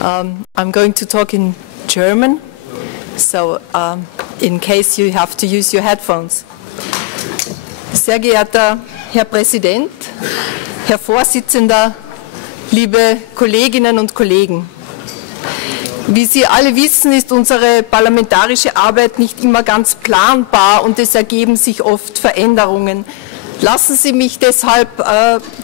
I'm going to talk in German, so in case you have to use your headphones. Sehr geehrter Herr Präsident, Herr Vorsitzender, liebe Kolleginnen und Kollegen. Wie Sie alle wissen, ist unsere parlamentarische Arbeit nicht immer ganz planbar und es ergeben sich oft Veränderungen. Lassen Sie mich deshalb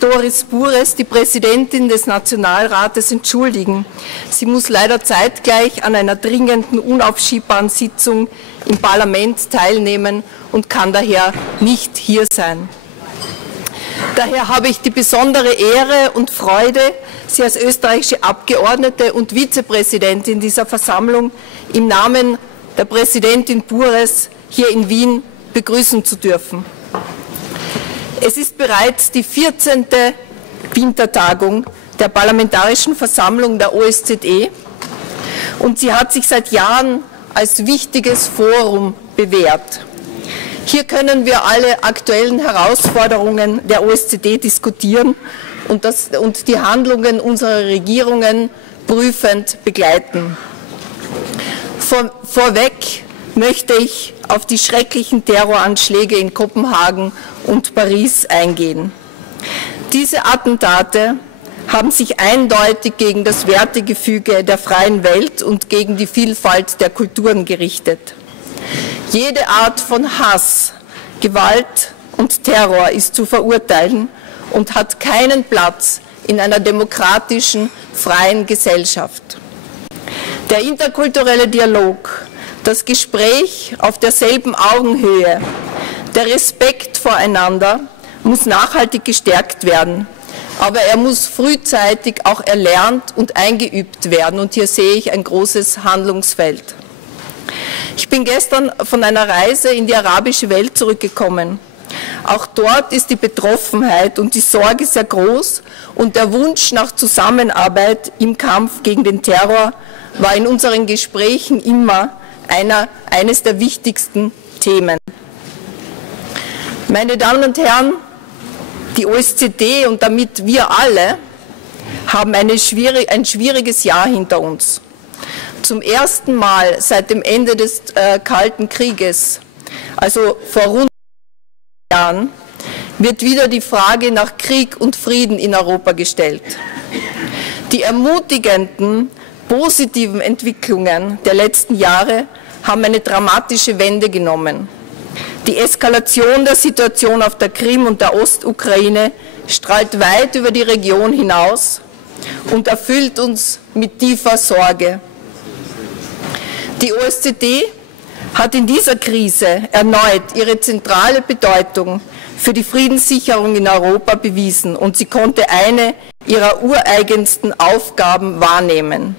Doris Bures, die Präsidentin des Nationalrates, entschuldigen. Sie muss leider zeitgleich an einer dringenden, unaufschiebbaren Sitzung im Parlament teilnehmen und kann daher nicht hier sein. Daher habe ich die besondere Ehre und Freude, Sie als österreichische Abgeordnete und Vizepräsidentin dieser Versammlung im Namen der Präsidentin Bures hier in Wien begrüßen zu dürfen. Es ist bereits die 14. Wintertagung der Parlamentarischen Versammlung der OSZE und sie hat sich seit Jahren als wichtiges Forum bewährt. Hier können wir alle aktuellen Herausforderungen der OSZE diskutieren und die Handlungen unserer Regierungen prüfend begleiten. Vorweg möchte ich auf die schrecklichen Terroranschläge in Kopenhagen und Paris eingehen. Diese Attentate haben sich eindeutig gegen das Wertegefüge der freien Welt und gegen die Vielfalt der Kulturen gerichtet. Jede Art von Hass, Gewalt und Terror ist zu verurteilen und hat keinen Platz in einer demokratischen, freien Gesellschaft. Der interkulturelle Dialog, das Gespräch auf derselben Augenhöhe, der Respekt voreinander muss nachhaltig gestärkt werden, aber er muss frühzeitig auch erlernt und eingeübt werden und hier sehe ich ein großes Handlungsfeld. Ich bin gestern von einer Reise in die arabische Welt zurückgekommen. Auch dort ist die Betroffenheit und die Sorge sehr groß und der Wunsch nach Zusammenarbeit im Kampf gegen den Terror war in unseren Gesprächen immer eines der wichtigsten Themen. Meine Damen und Herren, die OSZE und damit wir alle haben ein schwieriges Jahr hinter uns. Zum ersten Mal seit dem Ende des Kalten Krieges, also vor rund Jahren, wird wieder die Frage nach Krieg und Frieden in Europa gestellt. Die ermutigenden, positiven Entwicklungen der letzten Jahre haben eine dramatische Wende genommen. Die Eskalation der Situation auf der Krim und der Ostukraine strahlt weit über die Region hinaus und erfüllt uns mit tiefer Sorge. Die OSZE hat in dieser Krise erneut ihre zentrale Bedeutung für die Friedenssicherung in Europa bewiesen und sie konnte eine ihrer ureigensten Aufgaben wahrnehmen,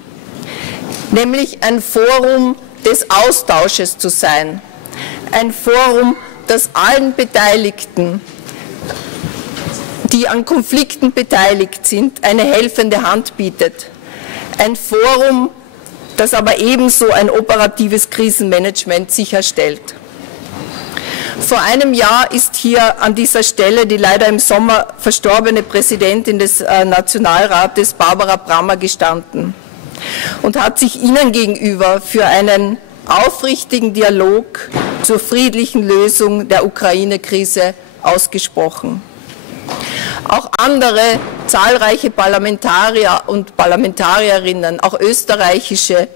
nämlich ein Forum des Austausches zu sein. Ein Forum, das allen Beteiligten, die an Konflikten beteiligt sind, eine helfende Hand bietet. Ein Forum, das aber ebenso ein operatives Krisenmanagement sicherstellt. Vor einem Jahr ist hier an dieser Stelle die leider im Sommer verstorbene Präsidentin des Nationalrates, Barbara Brammer, gestanden und hat sich Ihnen gegenüber für einen aufrichtigen Dialog zur friedlichen Lösung der Ukraine-Krise ausgesprochen. Auch andere zahlreiche Parlamentarier und Parlamentarierinnen, auch österreichische,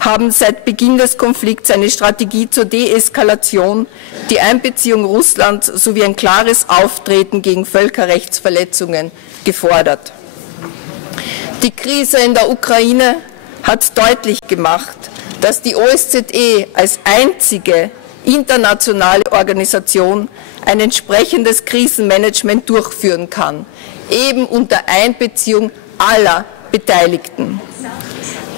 haben seit Beginn des Konflikts eine Strategie zur Deeskalation, die Einbeziehung Russlands sowie ein klares Auftreten gegen Völkerrechtsverletzungen gefordert. Die Krise in der Ukraine hat deutlich gemacht, dass die OSZE als einzige internationale Organisation ein entsprechendes Krisenmanagement durchführen kann, eben unter Einbeziehung aller Beteiligten.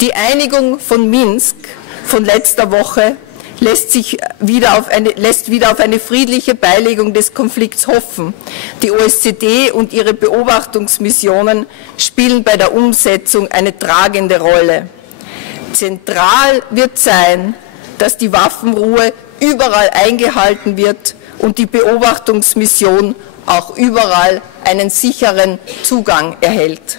Die Einigung von Minsk von letzter Woche lässt wieder auf eine friedliche Beilegung des Konflikts hoffen. Die OSZE und ihre Beobachtungsmissionen spielen bei der Umsetzung eine tragende Rolle. Zentral wird sein, dass die Waffenruhe überall eingehalten wird und die Beobachtungsmission auch überall einen sicheren Zugang erhält.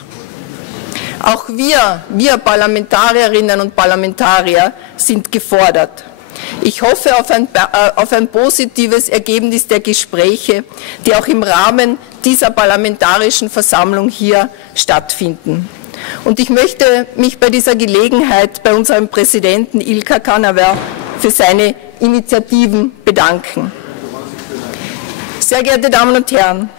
Auch wir Parlamentarierinnen und Parlamentarier sind gefordert. Ich hoffe auf ein positives Ergebnis der Gespräche, die auch im Rahmen dieser parlamentarischen Versammlung hier stattfinden. Und ich möchte mich bei dieser Gelegenheit bei unserem Präsidenten Ilkka Kanerva für seine Initiativen bedanken. Sehr geehrte Damen und Herren,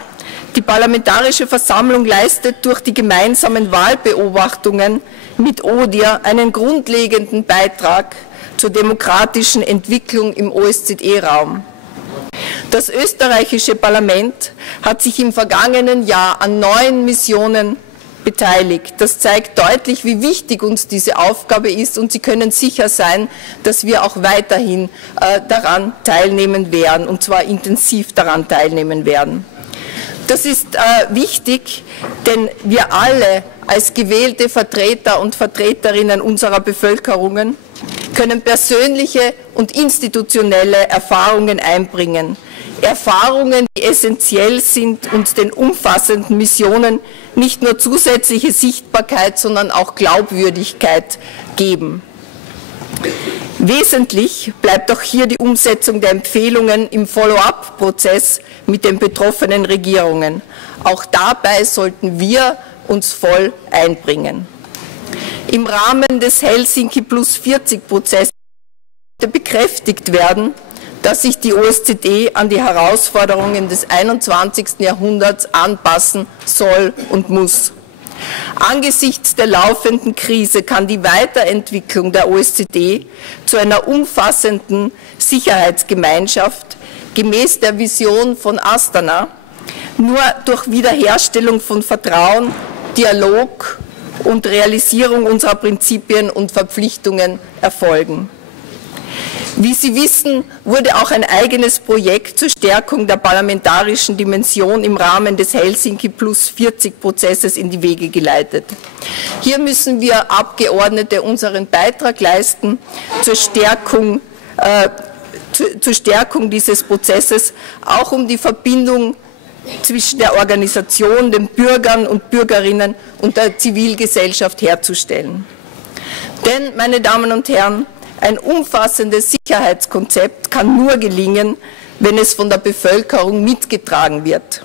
die Parlamentarische Versammlung leistet durch die gemeinsamen Wahlbeobachtungen mit ODIHR einen grundlegenden Beitrag zur demokratischen Entwicklung im OSZE-Raum. Das österreichische Parlament hat sich im vergangenen Jahr an 9 Missionen beteiligt. Das zeigt deutlich, wie wichtig uns diese Aufgabe ist, und Sie können sicher sein, dass wir auch weiterhin daran teilnehmen werden, und zwar intensiv daran teilnehmen werden. Das ist wichtig, denn wir alle als gewählte Vertreter und Vertreterinnen unserer Bevölkerungen können persönliche und institutionelle Erfahrungen einbringen. Erfahrungen, die essentiell sind und den umfassenden Missionen nicht nur zusätzliche Sichtbarkeit, sondern auch Glaubwürdigkeit geben. Wesentlich bleibt auch hier die Umsetzung der Empfehlungen im Follow-up-Prozess mit den betroffenen Regierungen. Auch dabei sollten wir uns voll einbringen. Im Rahmen des Helsinki Plus 40-Prozesses sollte bekräftigt werden, dass sich die OSZE an die Herausforderungen des 21. Jahrhunderts anpassen soll und muss. Angesichts der laufenden Krise kann die Weiterentwicklung der OSZE zu einer umfassenden Sicherheitsgemeinschaft gemäß der Vision von Astana nur durch Wiederherstellung von Vertrauen, Dialog und Realisierung unserer Prinzipien und Verpflichtungen erfolgen. Wie Sie wissen, wurde auch ein eigenes Projekt zur Stärkung der parlamentarischen Dimension im Rahmen des Helsinki Plus 40-Prozesses in die Wege geleitet. Hier müssen wir Abgeordnete unseren Beitrag leisten zur Stärkung dieses Prozesses, auch um die Verbindung zwischen der Organisation, den Bürgern und Bürgerinnen und der Zivilgesellschaft herzustellen. Denn, meine Damen und Herren, ein umfassendes Sicherheitskonzept kann nur gelingen, wenn es von der Bevölkerung mitgetragen wird.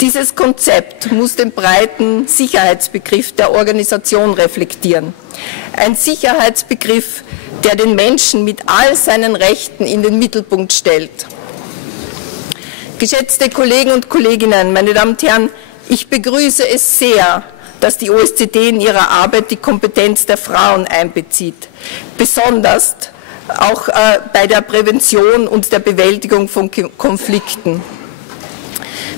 Dieses Konzept muss den breiten Sicherheitsbegriff der Organisation reflektieren. Ein Sicherheitsbegriff, der den Menschen mit all seinen Rechten in den Mittelpunkt stellt. Geschätzte Kollegen und Kolleginnen, meine Damen und Herren, ich begrüße es sehr, dass die OSZE in ihrer Arbeit die Kompetenz der Frauen einbezieht, besonders auch bei der Prävention und der Bewältigung von Konflikten.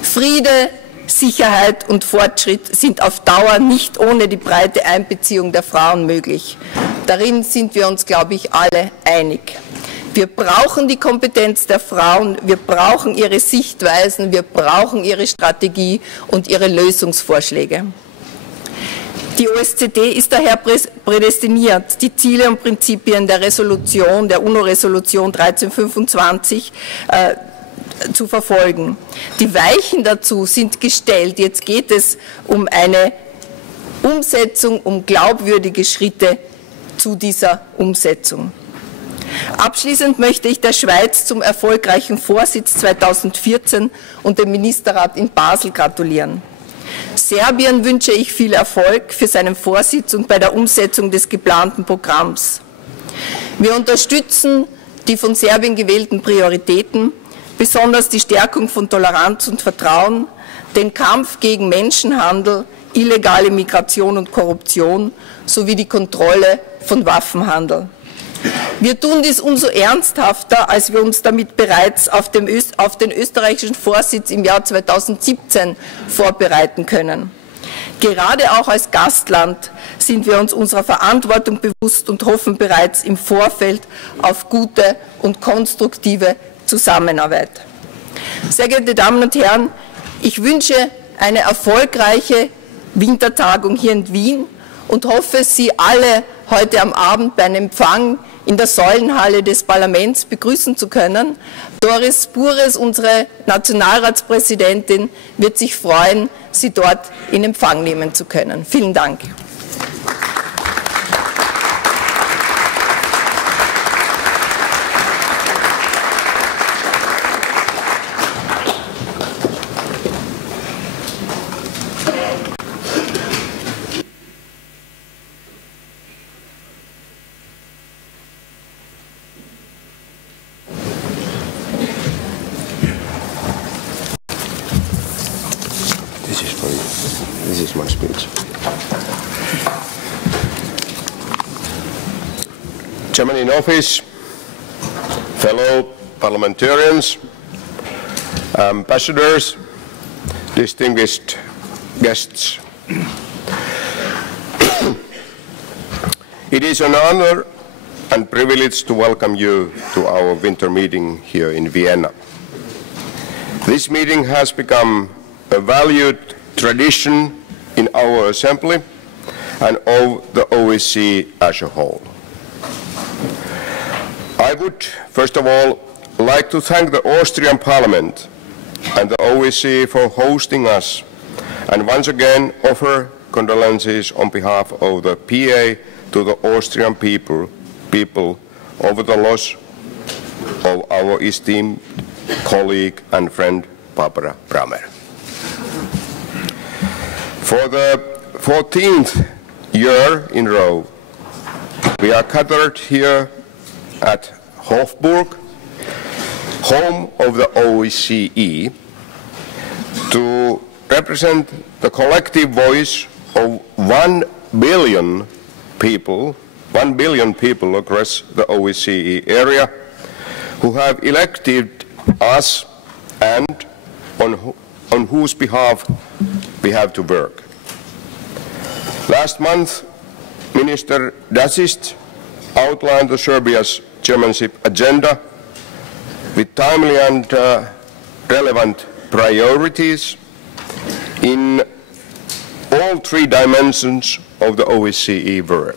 Friede, Sicherheit und Fortschritt sind auf Dauer nicht ohne die breite Einbeziehung der Frauen möglich. Darin sind wir uns, glaube ich, alle einig. Wir brauchen die Kompetenz der Frauen, wir brauchen ihre Sichtweisen, wir brauchen ihre Strategie und ihre Lösungsvorschläge. Die OSZE ist daher prädestiniert, die Ziele und Prinzipien der Resolution, der UNO-Resolution 1325 zu verfolgen. Die Weichen dazu sind gestellt. Jetzt geht es um eine Umsetzung, um glaubwürdige Schritte zu dieser Umsetzung. Abschließend möchte ich der Schweiz zum erfolgreichen Vorsitz 2014 und dem Ministerrat in Basel gratulieren. Serbien wünsche ich viel Erfolg für seinen Vorsitz und bei der Umsetzung des geplanten Programms. Wir unterstützen die von Serbien gewählten Prioritäten, besonders die Stärkung von Toleranz und Vertrauen, den Kampf gegen Menschenhandel, illegale Migration und Korruption sowie die Kontrolle von Waffenhandel. Wir tun dies umso ernsthafter, als wir uns damit bereits auf den österreichischen Vorsitz im Jahr 2017 vorbereiten können. Gerade auch als Gastland sind wir uns unserer Verantwortung bewusst und hoffen bereits im Vorfeld auf gute und konstruktive Zusammenarbeit. Sehr geehrte Damen und Herren, ich wünsche eine erfolgreiche Wintertagung hier in Wien und hoffe, Sie alle heute am Abend beim Empfang in der Säulenhalle des Parlaments begrüßen zu können. Doris Bures, unsere Nationalratspräsidentin, wird sich freuen, Sie dort in Empfang nehmen zu können. Vielen Dank. Sorry, this is my speech. Chairman in office, fellow parliamentarians, ambassadors, distinguished guests. It is an honor and privilege to welcome you to our winter meeting here in Vienna. This meeting has become a valued tradition in our assembly and of the OSCE as a whole. I would, first of all, like to thank the Austrian Parliament and the OSCE for hosting us, and once again offer condolences on behalf of the PA to the Austrian people over the loss of our esteemed colleague and friend Barbara Brammer. For the 14th year in a row, we are gathered here at Hofburg, home of the OSCE, to represent the collective voice of 1 billion people across the OSCE area who have elected us and on whose behalf we have to work. Last month, Minister Dačić outlined Serbia's chairmanship agenda with timely and relevant priorities in all three dimensions of the OSCE work.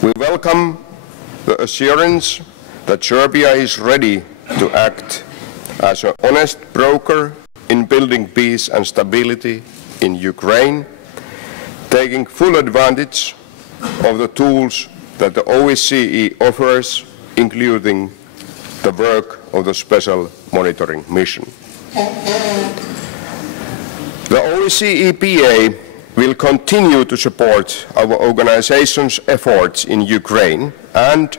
We welcome the assurance that Serbia is ready to act as an honest broker in building peace and stability in Ukraine, taking full advantage of the tools that the OSCE offers, including the work of the Special Monitoring Mission. The OSCE PA will continue to support our organization's efforts in Ukraine, and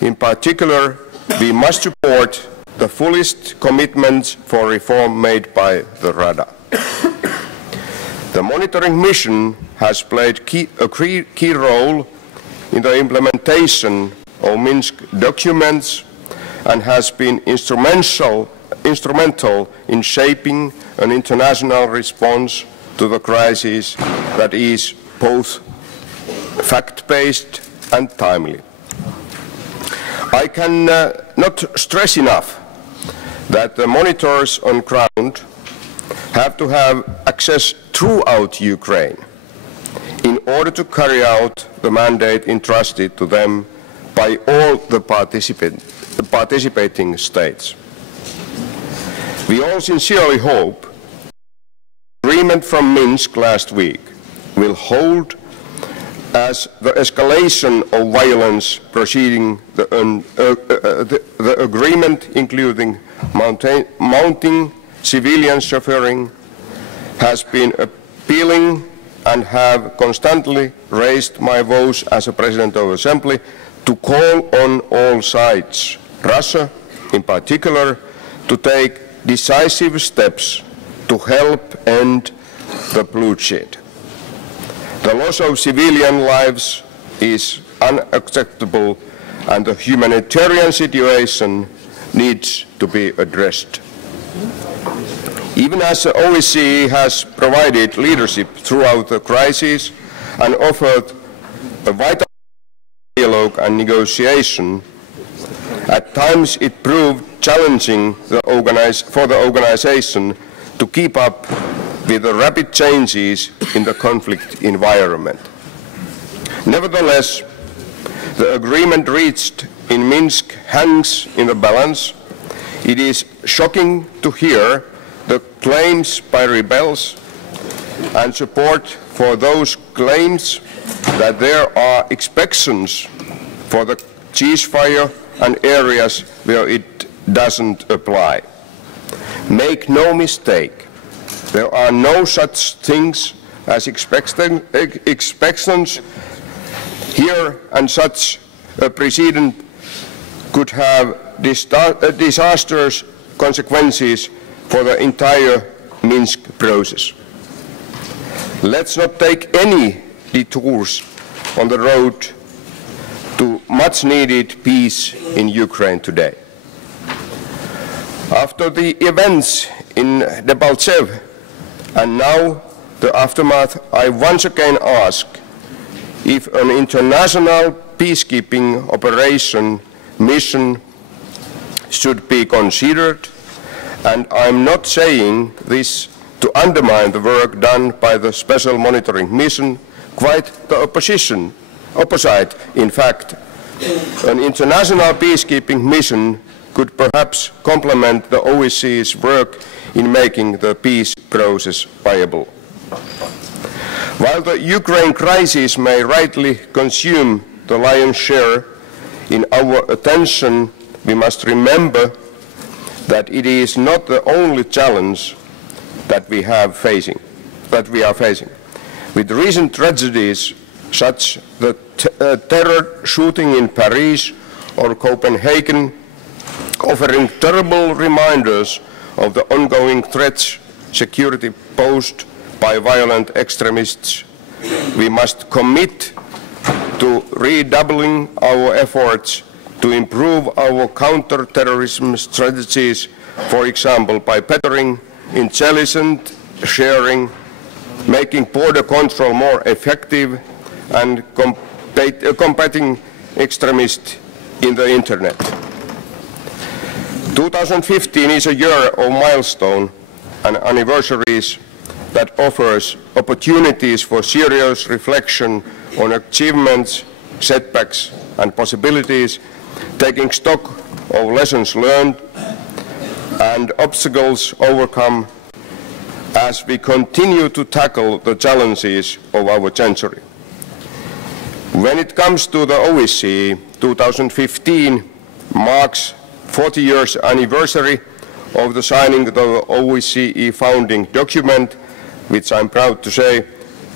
in particular, we must support the fullest commitments for reform made by the Rada. The monitoring mission has played a key role in the implementation of Minsk documents and has been instrumental in shaping an international response to the crisis that is both fact-based and timely. I can not stress enough that the monitors on ground have to have access throughout Ukraine in order to carry out the mandate entrusted to them by all the participating states. We all sincerely hope the agreement from Minsk last week will hold as the escalation of violence preceding the agreement, including mounting civilian suffering, has been appealing, and have constantly raised my voice as a President of the Assembly to call on all sides, Russia in particular, to take decisive steps to help end the bloodshed. The loss of civilian lives is unacceptable, and the humanitarian situation needs to be addressed. Even as the OSCE has provided leadership throughout the crisis and offered a vital dialogue and negotiation, at times it proved challenging for the organization to keep up with the rapid changes in the conflict environment. Nevertheless, the agreement reached in Minsk hangs in the balance. It is shocking to hear the claims by rebels and support for those claims that there are exceptions for the ceasefire and areas where it doesn't apply. Make no mistake, there are no such things as exceptions here, and such a precedent could have disastrous consequences for the entire Minsk process. Let's not take any detours on the road to much-needed peace in Ukraine today. After the events in Debaltseve and now the aftermath, I once again ask if an international peacekeeping operation mission should be considered, and I'm not saying this to undermine the work done by the Special Monitoring Mission, quite the opposite. In fact, an international peacekeeping mission could perhaps complement the OSCE's work in making the peace process viable. While the Ukraine crisis may rightly consume the lion's share in our attention, we must remember that it is not the only challenge that we are facing. With recent tragedies such as the terror shooting in Paris or Copenhagen offering terrible reminders of the ongoing threats security posed by violent extremists, we must commit to redoubling our efforts to improve our counter-terrorism strategies, for example, by bettering intelligence sharing, making border control more effective, and combating extremists in the internet. 2015 is a year of milestone and anniversaries that offers opportunities for serious reflection on achievements, setbacks, and possibilities, taking stock of lessons learned and obstacles overcome as we continue to tackle the challenges of our century. When it comes to the OSCE, 2015 marks 40 years anniversary of the signing of the OSCE founding document, which I'm proud to say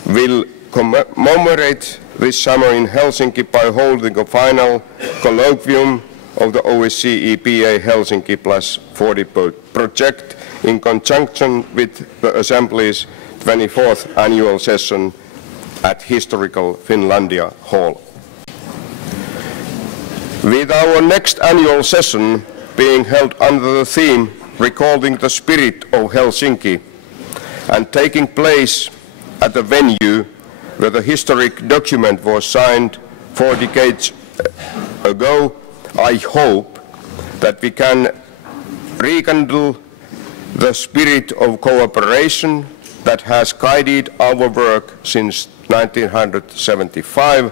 will commemorate this summer in Helsinki by holding a final colloquium of the OSCE PA Helsinki Plus 40 project in conjunction with the Assembly's 24th annual session at historical Finlandia Hall. With our next annual session being held under the theme Recalling the Spirit of Helsinki and taking place at the venue where the historic document was signed 4 decades ago, I hope that we can rekindle the spirit of cooperation that has guided our work since 1975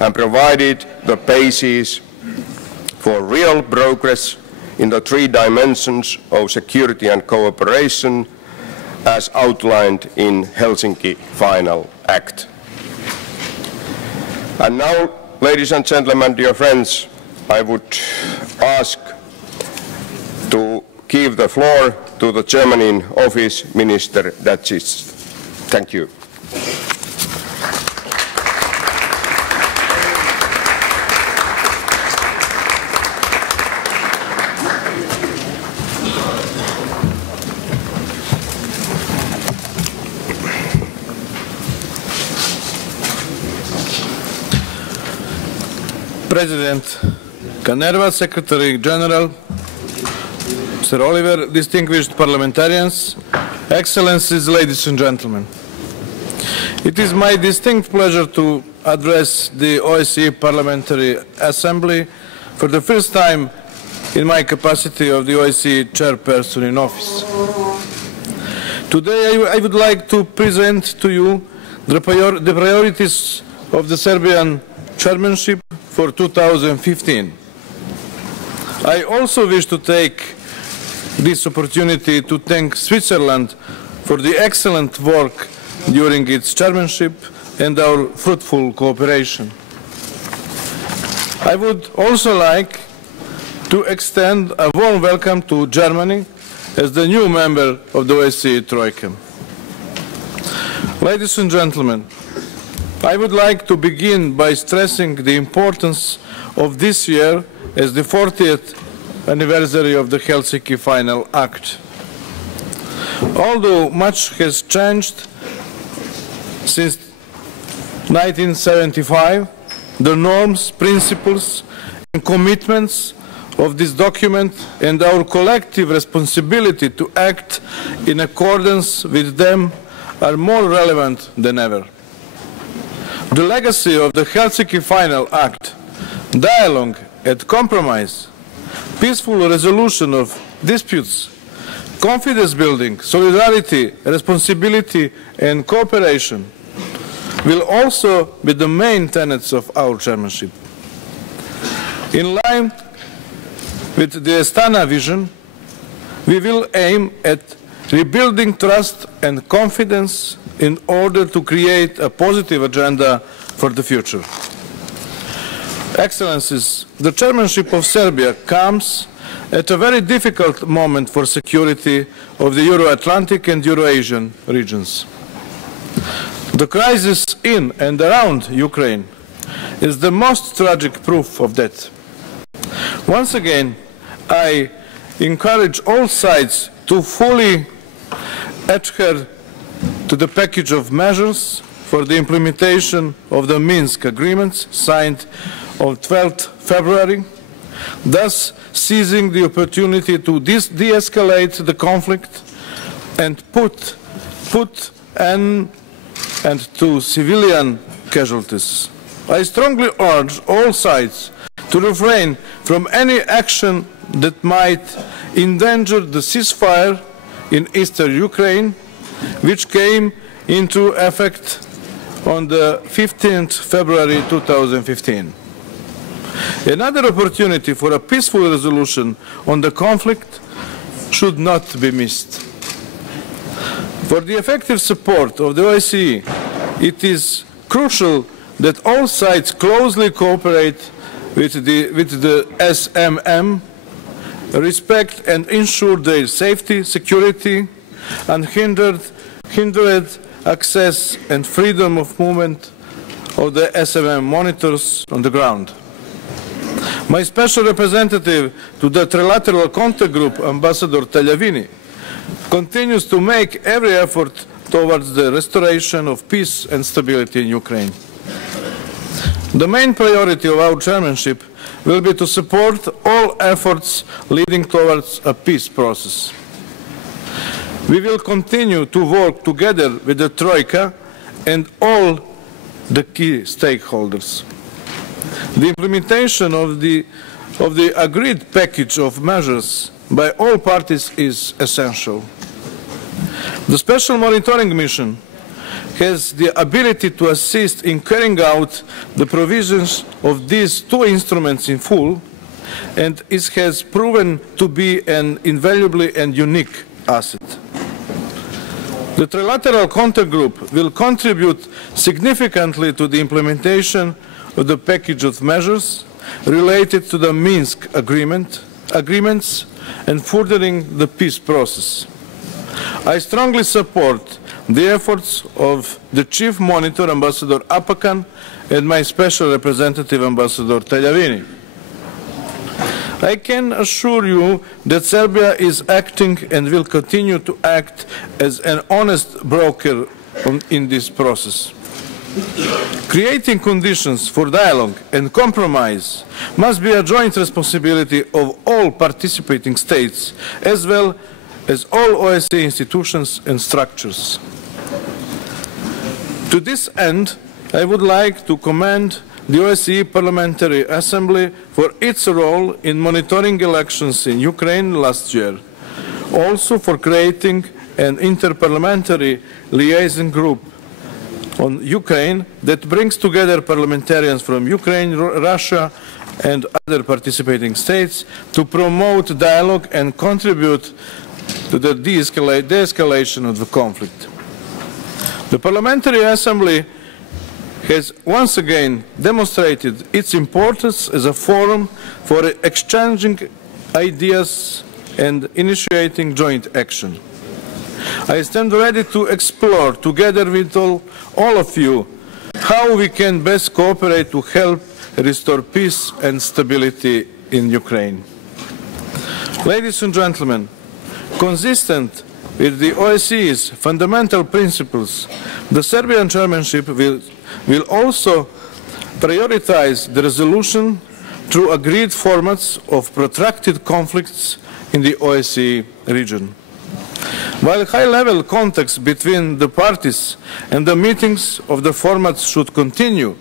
and provided the basis for real progress in the 3 dimensions of security and cooperation as outlined in Helsinki Final Act. And now, ladies and gentlemen, dear friends, I would ask to give the floor to the Chairman in Office, Minister Dacis. Thank you. President Kanerva, Secretary General, Sir Oliver, distinguished parliamentarians, Excellencies, ladies and gentlemen. It is my distinct pleasure to address the OSCE Parliamentary Assembly for the first time in my capacity of the OSCE Chairperson in office. Today I would like to present to you the priorities of the Serbian chairmanship for 2015. I also wish to take this opportunity to thank Switzerland for the excellent work during its chairmanship and our fruitful cooperation. I would also like to extend a warm welcome to Germany as the new member of the OSCE Troika. Ladies and gentlemen, I would like to begin by stressing the importance of this year as the 40th anniversary of the Helsinki Final Act. Although much has changed since 1975, the norms, principles, and commitments of this document and our collective responsibility to act in accordance with them are more relevant than ever. The legacy of the Helsinki Final Act, dialogue and compromise, peaceful resolution of disputes, confidence building, solidarity, responsibility and cooperation will also be the main tenets of our chairmanship. In line with the Astana vision, we will aim at rebuilding trust and confidence in order to create a positive agenda for the future. Excellencies, the chairmanship of Serbia comes at a very difficult moment for security of the Euro-Atlantic and Euro-Asian regions. The crisis in and around Ukraine is the most tragic proof of that. Once again, I encourage all sides to fully adhere to the package of measures for the implementation of the Minsk agreements signed on 12 February, thus seizing the opportunity to de-escalate the conflict and put an end to civilian casualties. I strongly urge all sides to refrain from any action that might endanger the ceasefire in eastern Ukraine, which came into effect on the 15th February 2015. Another opportunity for a peaceful resolution on the conflict should not be missed. For the effective support of the OSCE, it is crucial that all sides closely cooperate with the SMM, respect and ensure their safety, security, unhindered access and freedom of movement of the SMM monitors on the ground. My special representative to the Trilateral Contact Group, Ambassador Tagliavini, continues to make every effort towards the restoration of peace and stability in Ukraine. The main priority of our chairmanship will be to support all efforts leading towards a peace process. We will continue to work together with the Troika and all the key stakeholders. The implementation of the agreed package of measures by all parties is essential. The Special Monitoring Mission has the ability to assist in carrying out the provisions of these two instruments in full, and it has proven to be an invaluable and unique asset. The Trilateral Contact Group will contribute significantly to the implementation of the package of measures related to the Minsk agreements and furthering the peace process. I strongly support the efforts of the Chief Monitor, Ambassador Apakan, and my Special Representative, Ambassador Tagliavini. I can assure you that Serbia is acting and will continue to act as an honest broker in this process. Creating conditions for dialogue and compromise must be a joint responsibility of all participating states, as well as all OSCE institutions and structures. To this end, I would like to commend the OSCE Parliamentary Assembly for its role in monitoring elections in Ukraine last year, also for creating an interparliamentary liaison group on Ukraine that brings together parliamentarians from Ukraine, Russia, and other participating states to promote dialogue and contribute to the de-escalation of the conflict. The Parliamentary Assembly has once again demonstrated its importance as a forum for exchanging ideas and initiating joint action. I stand ready to explore, together with all of you, how we can best cooperate to help restore peace and stability in Ukraine. Ladies and gentlemen, consistent with the OSCE's fundamental principles, the Serbian chairmanship will also prioritize the resolution through agreed formats of protracted conflicts in the OSCE region. While high-level contacts between the parties and the meetings of the formats should continue,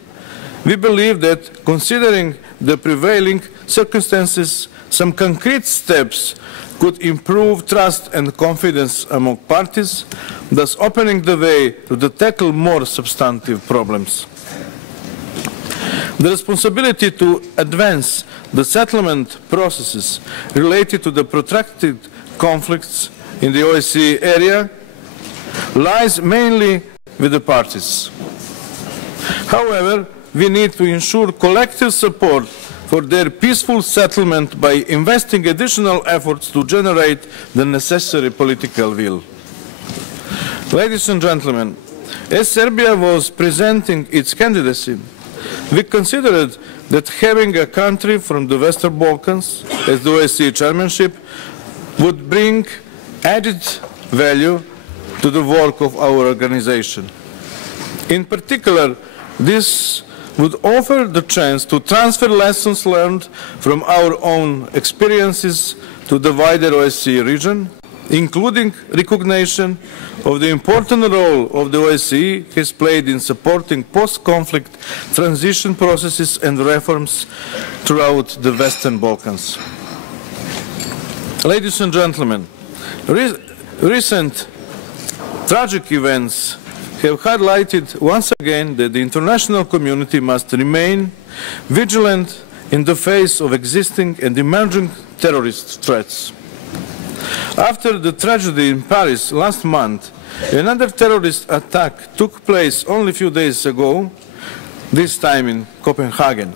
we believe that, considering the prevailing circumstances, some concrete steps could improve trust and confidence among parties, thus opening the way to tackle more substantive problems. The responsibility to advance the settlement processes related to the protracted conflicts in the OSCE area lies mainly with the parties. However, we need to ensure collective support for their peaceful settlement by investing additional efforts to generate the necessary political will. Ladies and gentlemen, as Serbia was presenting its candidacy, we considered that having a country from the Western Balkans as the OSCE chairmanship would bring added value to the work of our organization. In particular, this would offer the chance to transfer lessons learned from our own experiences to the wider OSCE region, including recognition of the important role of the OSCE has played in supporting post-conflict transition processes and reforms throughout the Western Balkans. Ladies and gentlemen, recent tragic events have highlighted once again that the international community must remain vigilant in the face of existing and emerging terrorist threats. After the tragedy in Paris last month, another terrorist attack took place only a few days ago, this time in Copenhagen.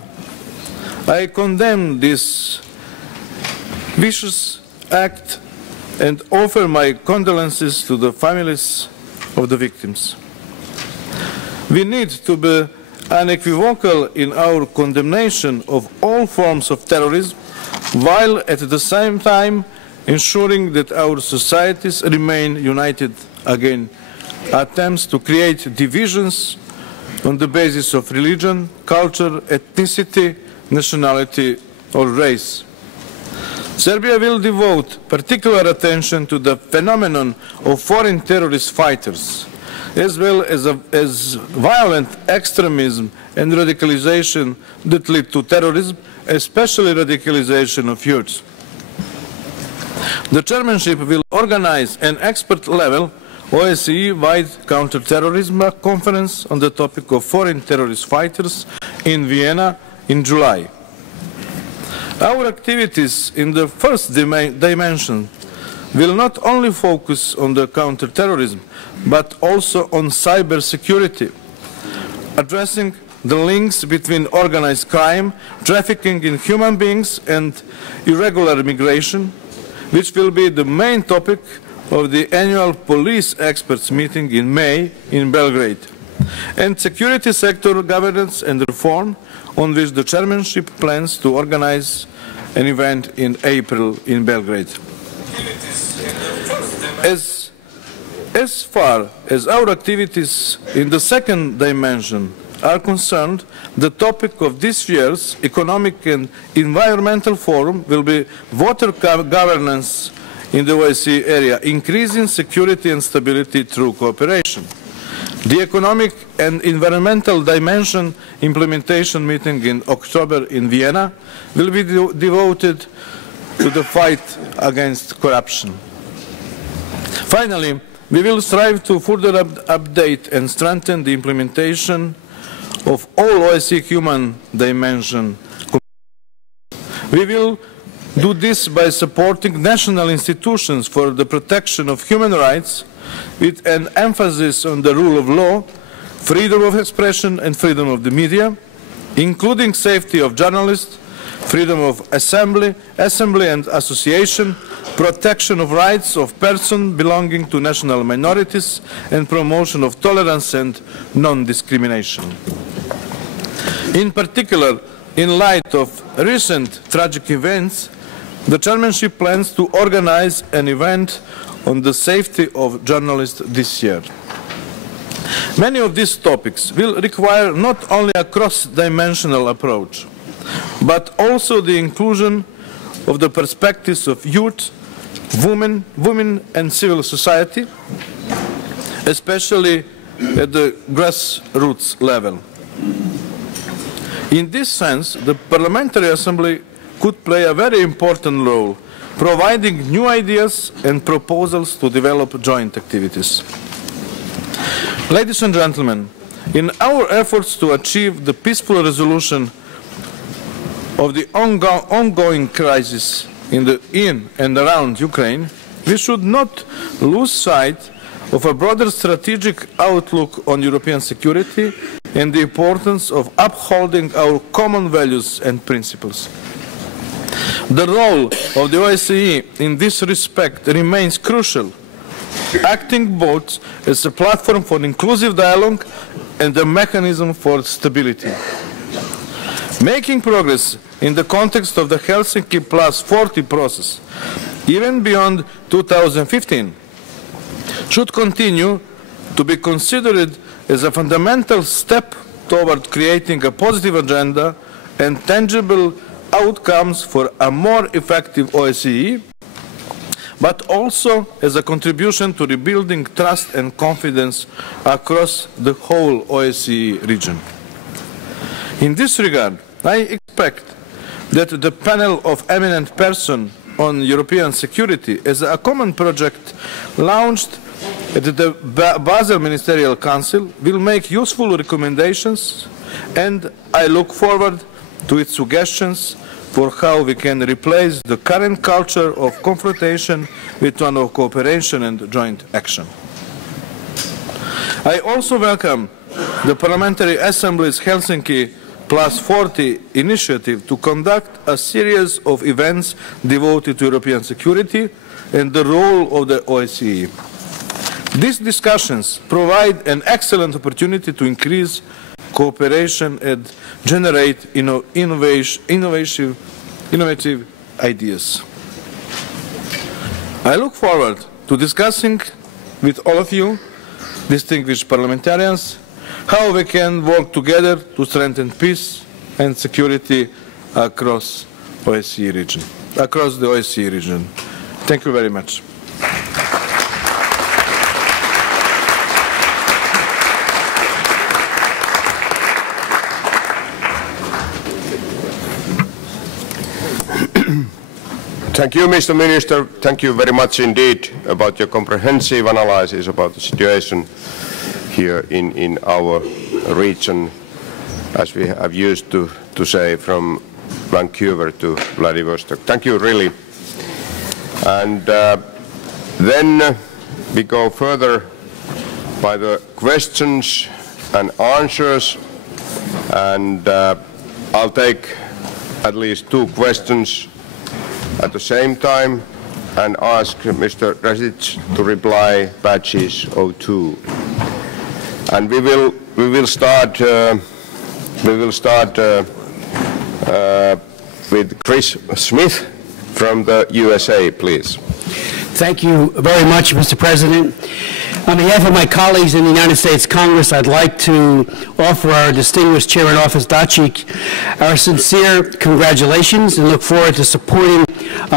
I condemn this vicious act and offer my condolences to the families of the victims. We need to be unequivocal in our condemnation of all forms of terrorism, while at the same time ensuring that our societies remain united against attempts to create divisions on the basis of religion, culture, ethnicity, nationality, or race. Serbia will devote particular attention to the phenomenon of foreign terrorist fighters, as well as violent extremism and radicalization that lead to terrorism, especially radicalization of youth. The chairmanship will organize an expert-level OSCE-wide counter-terrorism conference on the topic of foreign terrorist fighters in Vienna in July. Our activities in the first dimension will not only focus on the counter-terrorism, but also on cybersecurity, addressing the links between organized crime, trafficking in human beings, and irregular migration, which will be the main topic of the annual police experts meeting in May in Belgrade, and security sector governance and reform, on which the chairmanship plans to organize an event in April in Belgrade. As far as our activities in the second dimension are concerned, the topic of this year's Economic and Environmental Forum will be water governance in the OSCE area, increasing security and stability through cooperation. The Economic and Environmental Dimension implementation meeting in October in Vienna will be devoted to the fight against corruption. Finally, we will strive to further update and strengthen the implementation of all OSCE human dimension. We will do this by supporting national institutions for the protection of human rights, with an emphasis on the rule of law, freedom of expression and freedom of the media, including safety of journalists, freedom of assembly and association, protection of rights of persons belonging to national minorities, and promotion of tolerance and non-discrimination. In particular, in light of recent tragic events, the chairmanship plans to organize an event on the safety of journalists this year. Many of these topics will require not only a cross-dimensional approach, but also the inclusion of the perspectives of youth, women and civil society, especially at the grassroots level. In this sense, the Parliamentary Assembly could play a very important role, providing new ideas and proposals to develop joint activities. Ladies and gentlemen, in our efforts to achieve the peaceful resolution of the ongoing crisis in and around Ukraine, we should not lose sight of a broader strategic outlook on European security and the importance of upholding our common values and principles. The role of the OSCE in this respect remains crucial, acting both as a platform for inclusive dialogue and a mechanism for stability. Making progress in the context of the Helsinki Plus 40 process, even beyond 2015, should continue to be considered as a fundamental step toward creating a positive agenda and tangible outcomes for a more effective OSCE, but also as a contribution to rebuilding trust and confidence across the whole OSCE region. In this regard, I expect that the panel of eminent persons on European security as a common project launched at the Basel Ministerial Council will make useful recommendations, and I look forward to its suggestions for how we can replace the current culture of confrontation with one of cooperation and joint action. I also welcome the Parliamentary Assembly's Helsinki Plus 40 initiative to conduct a series of events devoted to European security and the role of the OSCE. These discussions provide an excellent opportunity to increase cooperation and generate innovative ideas. I look forward to discussing with all of you, distinguished parliamentarians, how we can work together to strengthen peace and security across the OSCE region. Thank you very much. Thank you, Mr. Minister. Thank you very much indeed about your comprehensive analysis about the situation here in our region, as we have used to say, from Vancouver to Vladivostok. Thank you, really. And then we go further by the questions and answers, and I'll take at least 2 questions at the same time and ask Mr. Rasic to reply badges 02. And we will start with Chris Smith from the USA, please. Thank you very much, Mr. President. On behalf of my colleagues in the United States Congress, I'd like to offer our distinguished Chair in Office, Dacic, our sincere congratulations and look forward to supporting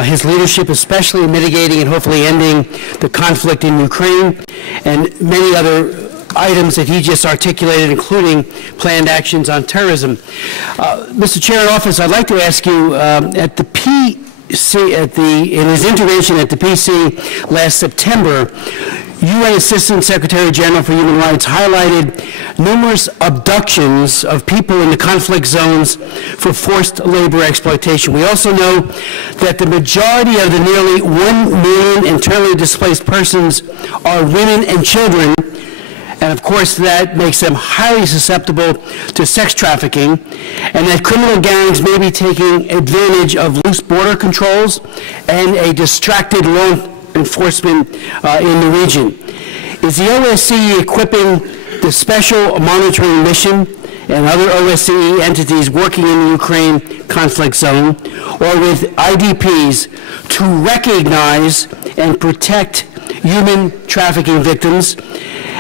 his leadership, especially in mitigating and hopefully ending the conflict in Ukraine and many other items that he just articulated, including planned actions on terrorism. Mr. Chair in Office, I'd like to ask you, at the in his intervention at the PC last September, UN Assistant Secretary General for Human Rights highlighted numerous abductions of people in the conflict zones for forced labor exploitation. We also know that the majority of the nearly 1 million internally displaced persons are women and children, and of course that makes them highly susceptible to sex trafficking, and that criminal gangs may be taking advantage of loose border controls and a distracted law enforcement in the region. Is the OSCE equipping the Special Monitoring Mission and other OSCE entities working in the Ukraine conflict zone, or with IDPs, to recognize and protect human trafficking victims?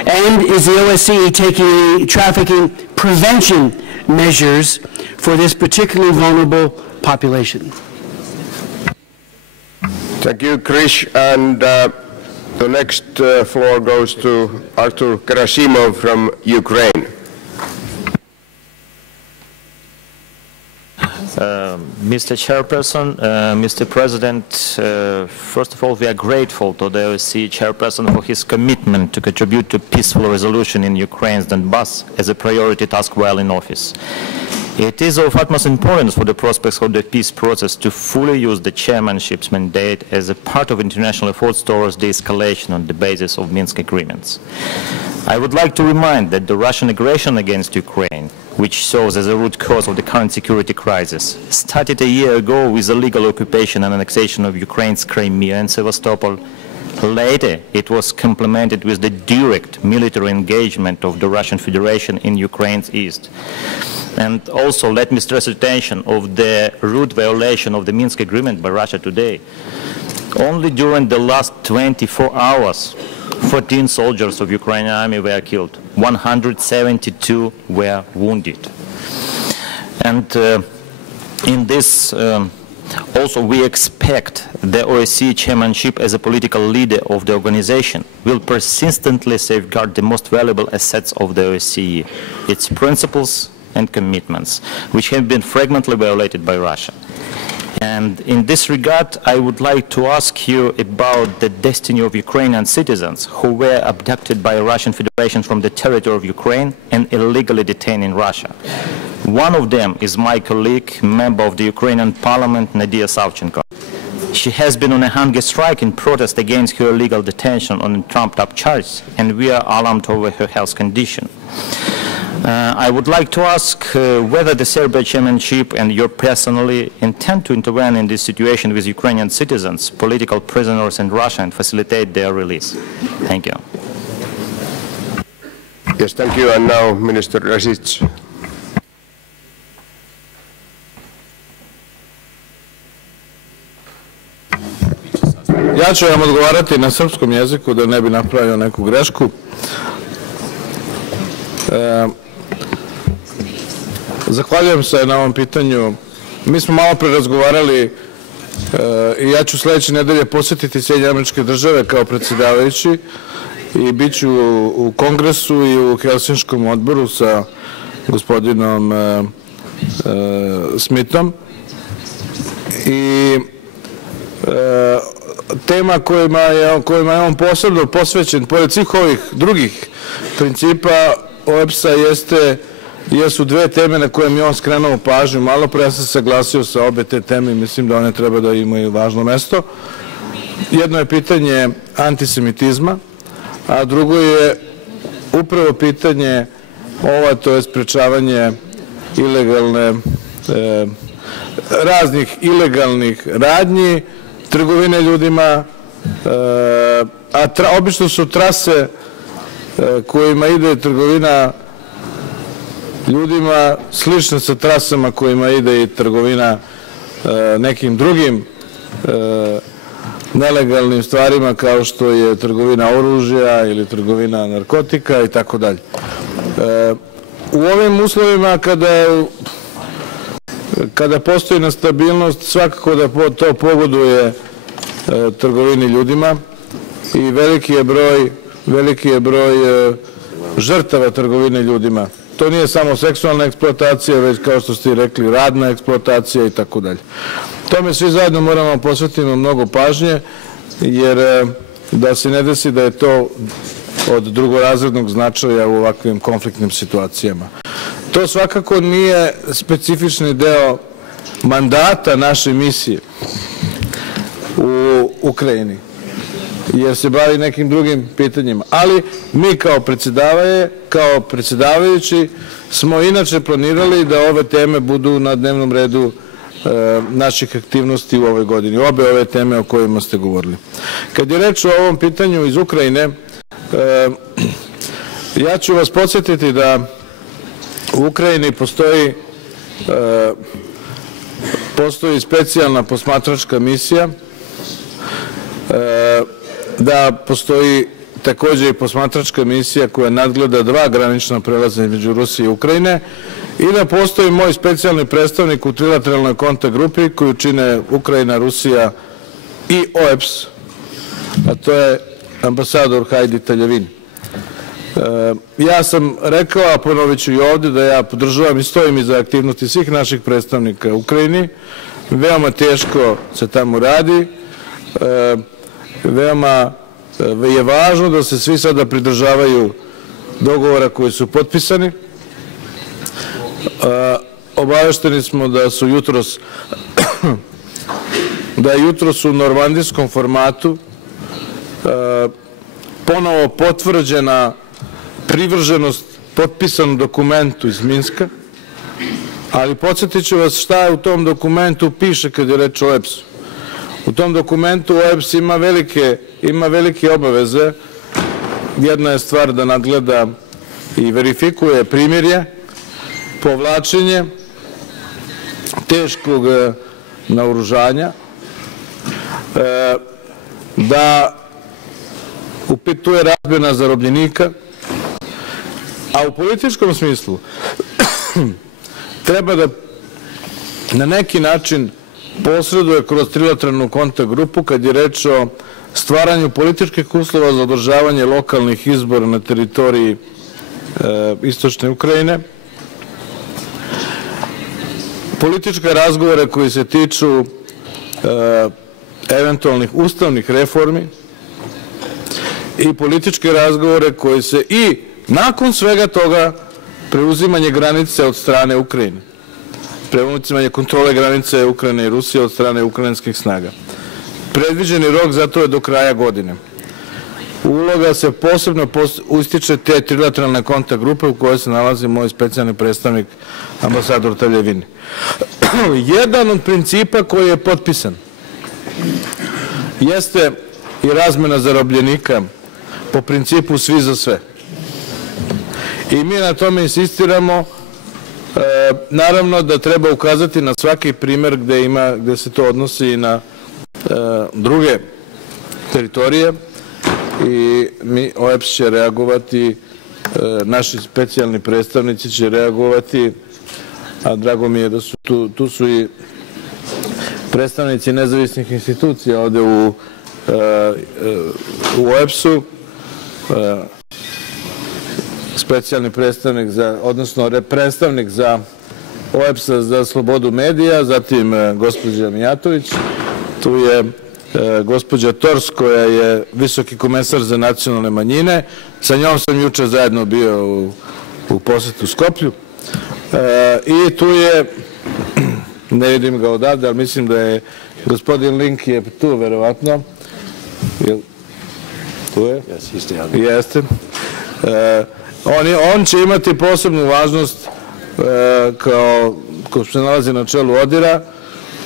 And is the OSCE taking any trafficking prevention measures for this particularly vulnerable population? Thank you, Krish. And the next floor goes to Artur Gerasimov from Ukraine. Mr. Chairperson, Mr. President, first of all, we are grateful to the OSCE Chairperson for his commitment to contribute to peaceful resolution in Ukraine's Donbass as a priority task while in office. It is of utmost importance for the prospects of the peace process to fully use the chairmanship's mandate as a part of international efforts towards de-escalation on the basis of Minsk agreements. I would like to remind that the Russian aggression against Ukraine, which serves as a root cause of the current security crisis, started a year ago with the legal occupation and annexation of Ukraine's Crimea and Sevastopol. Later, it was complemented with the direct military engagement of the Russian Federation in Ukraine's east. And also, let me stress attention of the root violation of the Minsk agreement by Russia today. Only during the last 24 hours, 14 soldiers of Ukrainian army were killed, 172 were wounded. And in this, also we expect the OSCE chairmanship as a political leader of the organization will persistently safeguard the most valuable assets of the OSCE, its principles and commitments, which have been frequently violated by Russia. And in this regard, I would like to ask you about the destiny of Ukrainian citizens who were abducted by the Russian Federation from the territory of Ukraine and illegally detained in Russia. One of them is my colleague, member of the Ukrainian parliament, Nadia Savchenko. She has been on a hunger strike in protest against her illegal detention on trumped-up charges, and we are alarmed over her health condition. I would like to ask whether the Serbia chairmanship and you personally intend to intervene in this situation with Ukrainian citizens, political prisoners in Russia, and facilitate their release. Thank you. Yes, thank you. And now, Minister Rasic. Ja ću vam odgovarati na srpskom jeziku da ne bi napravio neku grešku. Zahvaljujem se na ovom pitanju. Mi smo malo pre razgovarali i ja ću sledeće nedelje posjetiti Sjedinjene Američke Države kao predsjedavajući i bit ću u Kongresu i u Helsinškom odboru sa gospodinom Smithom. I tema kojima je on posebno posvećen, pored svih ovih drugih principa OEBS-a, jesu dve teme na koje mi on skrenuo pažnju. Malo pre ja sam se saglasio sa obe te teme i mislim da one treba da imaju važno mesto. Jedno je pitanje antisemitizma, a drugo je upravo pitanje to je sprečavanje raznih ilegalnih radnji, trgovine ljudima, a obično su trase kojima ide trgovina ljudima slične sa trasama kojima ide i trgovina nekim drugim nelegalnim stvarima kao što je trgovina oružja ili trgovina narkotika i tako dalje. U ovim uslovima kada postoji nestabilnost, svakako da to pogoduje trgovini ljudima i veliki je broj žrtava trgovine ljudima. To nije samo seksualna eksploatacija, već kao što ste i rekli, radna eksploatacija i tako dalje. Tome svi zajedno moramo posvetiti mnogo pažnje, jer da se ne desi da je to od drugorazrednog značaja u ovakvim konfliktnim situacijama. To svakako nije specifični deo mandata naše misije u Ukrajini, jer se bavi nekim drugim pitanjima. Ali mi kao predsjedavajući smo inače planirali da ove teme budu na dnevnom redu naših aktivnosti u ovoj godini. Obe ove teme o kojima ste govorili. Kad je reč o ovom pitanju iz Ukrajine, ja ću vas podsjetiti da u Ukrajini postoji specijalna posmatračka misija da postoji također i posmatračka misija koja nadgleda 2 granična prelaza između Rusije i Ukrajine i da postoji moj specijalni predstavnik u trilateralnoj kontakt grupi koju čine Ukrajina, Rusija i OEBS, a to je ambasador Hajdi Taljevin. Ja sam rekao, a ponovit ću i ovdje, da ja podržavam i stojim iza aktivnosti svih naših predstavnika u Ukrajini. Veoma teško se tamo radi, veoma je važno da se svi sada pridržavaju dogovora koji su potpisani. Obavešteni smo da su jutros u normandijskom formatu ponovo potvrđena privrženost potpisanom dokumentu iz Minska, ali podsjetit ću vas šta u tom dokumentu piše kad je reč o OEBS-u. U tom dokumentu OEBS ima velike obaveze. Jedna je stvar da nadgleda i verifikuje primirje, povlačenje teškog naoružanja, da upituje razmjena zarobljenika, a u političkom smislu treba da na neki način posreduje kroz trilateralnu kontakt grupu kad je reč o stvaranju političkih uslova za održavanje lokalnih izbora na teritoriji istočne Ukrajine, političke razgovore koji se tiču eventualnih ustavnih reformi i političke razgovore koji se i nakon svega toga preuzimanje granice od strane Ukrajine, preuzimanje kontrole granice Ukrajine i Rusije od strane ukrajinskih snaga. Predviđeni rok za to je do kraja godine. Uloga se posebno ističe te trilateralne kontakt grupe u kojoj se nalazi moj specijalni predstavnik ambasador Taljevin. Jedan od principa koji je potpisan jeste i razmena zarobljenika po principu svi za sve. I mi na tome insistiramo. Naravno da treba ukazati na svaki primer gde se to odnosi i na druge teritorije i OEBS će reagovati, naši specijalni predstavnici će reagovati, a drago mi je da su tu su i predstavnici nezavisnih institucija ovde u OEBS-u, specijalni predstavnik odnosno predstavnik za OEBS-a za slobodu medija, zatim gospođa Mijatović, tu je gospođa Tors koja je visoki komesar za nacionalne manjine, sa njom sam juče zajedno bio u posetu Skoplju i tu je, ne vidim ga odavde, ali mislim da je gospodin Link je tu verovatno, tu je? Jeste. On će imati posebnu važnost kao ko se nalazi na čelu ODIR-a.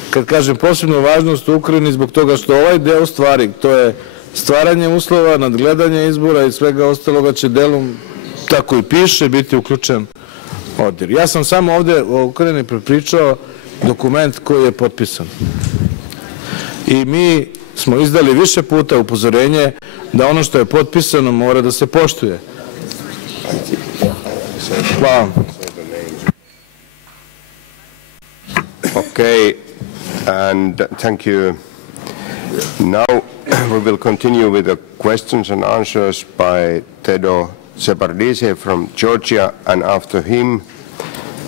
Kad kažem posebnu važnost u Ukrajini zbog toga što ovaj deo stvari, to je stvaranje uslova, nadgledanje izbora i svega ostaloga će delom, tako i piše, biti uključen ODIR. Ja sam samo ovde u Ukrajini prepričao dokument koji je potpisan. I mi smo izdali više puta upozorenje da ono što je potpisano mora da se poštuje. Hvala. Okay, and thank you. Now we will continue with the questions and answers by Tedo Separdise from Georgia, and after him,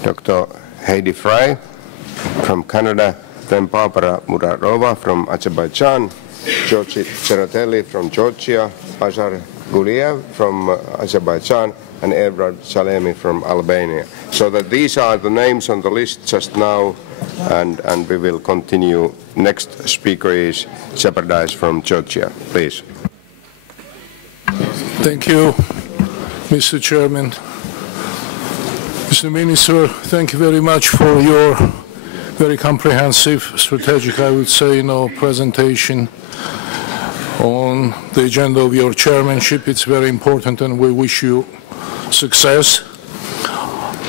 Dr. Heidi Fry from Canada, then Barbara Muradova from Azerbaijan, Georgi Tsereteli from Georgia, Azar Guliev from Azerbaijan, and Evrad Salemi from Albania. So that these are the names on the list just now, and we will continue. Next speaker is Separdise from Georgia. Please. Thank you, Mr. Chairman. Mr. Minister, thank you very much for your very comprehensive, strategic, I would say, presentation on the agenda of your chairmanship. It's very important, and we wish you success.